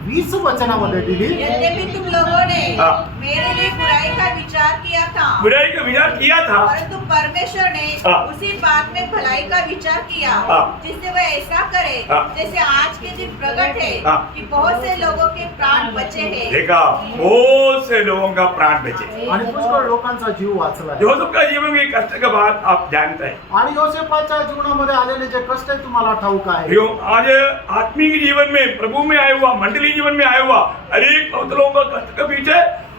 20 वचनामध्ये दिली. यद्यपि तुम लोगों ने हाँ। मेरे लिए बुराई का विचार किया था, बुराई का विचार किया था, परंतु परमेश्वर ने हाँ। उसी बात में भलाई का विचार किया, हाँ। जिससे वह ऐसा करे हाँ। जैसे आज के दिन प्रकट है हाँ। कि बहुत से लोगों के प्राण बचे हैं। देखा, बहुत से लोगों का प्राण बचे। आणि पुष्कळ लोकांचा जीव वाचलाय. यूसुफ का जीवन में कष्ट का बात आप जानते हैं। आणि योसेफाच्या जीवनामध्ये आलेले जे कष्ट आहे तुम्हाला ठाऊक आहे. प्रियो, आज आत्मिक जीवन में प्रभु में आया हुआ, मंडली जीवन में आया हुआ अनेक लोगों का कष्ट के पीछे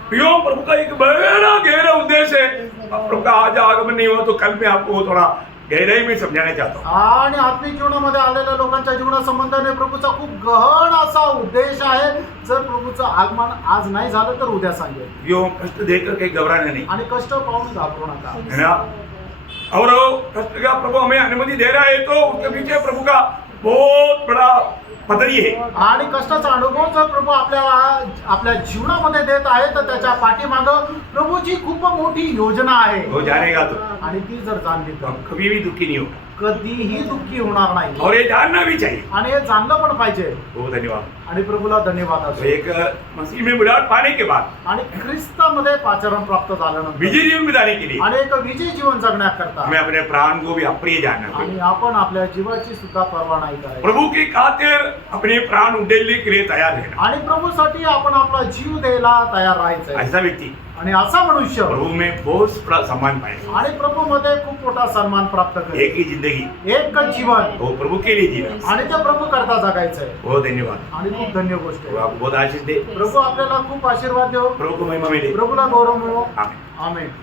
प्रियो प्रभु का एक बड़ा गहरा उद्देश्य है। प्रभु का आज आगमन नहीं हुआ तो कल मैं आपको थोड़ा गहराई में समझाना चाहता हूँ। आणि आत्मिक जीवनामध्ये आलेल्या लोकांच्या जीवनासंबंधाने प्रभूचा खूप गहन असा उद्देश आहे. जर प्रभूचं आगमन आज नाही झालं तर उद्या सांगेल. यो कष्ट देखकर कहीं घबराना नहीं, आणि कष्ट पाहून घाबरू नका. है ना। और वो कष्ट का प्रभु हमें अनुमति दे रहा है तो उसके पीछे प्रभु का बहुत बड़ा पदरी है। आणि कष्टाचा अनुभव जर प्रभू आपल्याला आपल्या जीवनामध्ये देत आहे तर त्याच्या पाठीमागं प्रभूची खूप मोठी योजना आहे. वो जानेगा तो आणि ती जर जाणली तर हम कभी भी दुखी नहीं होगा कधीही दुःखी होणार नाही. और ये जानना भी चाहिए। आणि हे जाणलं पण पाहिजे. बहुत धन्यवाद। आणि प्रभूला धन्यवाद तो असो. एक मसीह में बुलाहट पाने के बाद आणि ख्रिस्तामध्ये पाचरण प्राप्त झाल्यानंतर विजय जीवन बिताने के लिए आणि एक विजय जीवन जगण्याकरता हमें अपने प्राण को भी अप्रिय जानना चाहिए। आणि आपण आपल्या जीवाची सुद्धा पर्वा नाही करायची. प्रभु की खातिर अपने प्राण उडेलने के लिए तैयार रहना। आणि प्रभूसाठी आपण आपला जीव द्यायला तयार राहायचंय. ऐसा व्यक्ति आणि असा मनुष्य प्रभु में बहुत बड़ा सम्मान पाएगा। आणि प्रभूमध्ये खूप मोठा सन्मान प्राप्त करेल. एक ही जिंदगी एकच जीवन वो प्रभु के लिए जीना। आणि ते प्रभू करता जगायचंय. बहुत धन्यवाद। आणि खूप धन्य गोष्ट प्रभु आहे. आपको बहुत आशीष दे। प्रभू आपल्याला खूप आशीर्वाद देव. प्रभु को महिमा मिले। प्रभूला गौरव मिळो. आमीन। आमेन.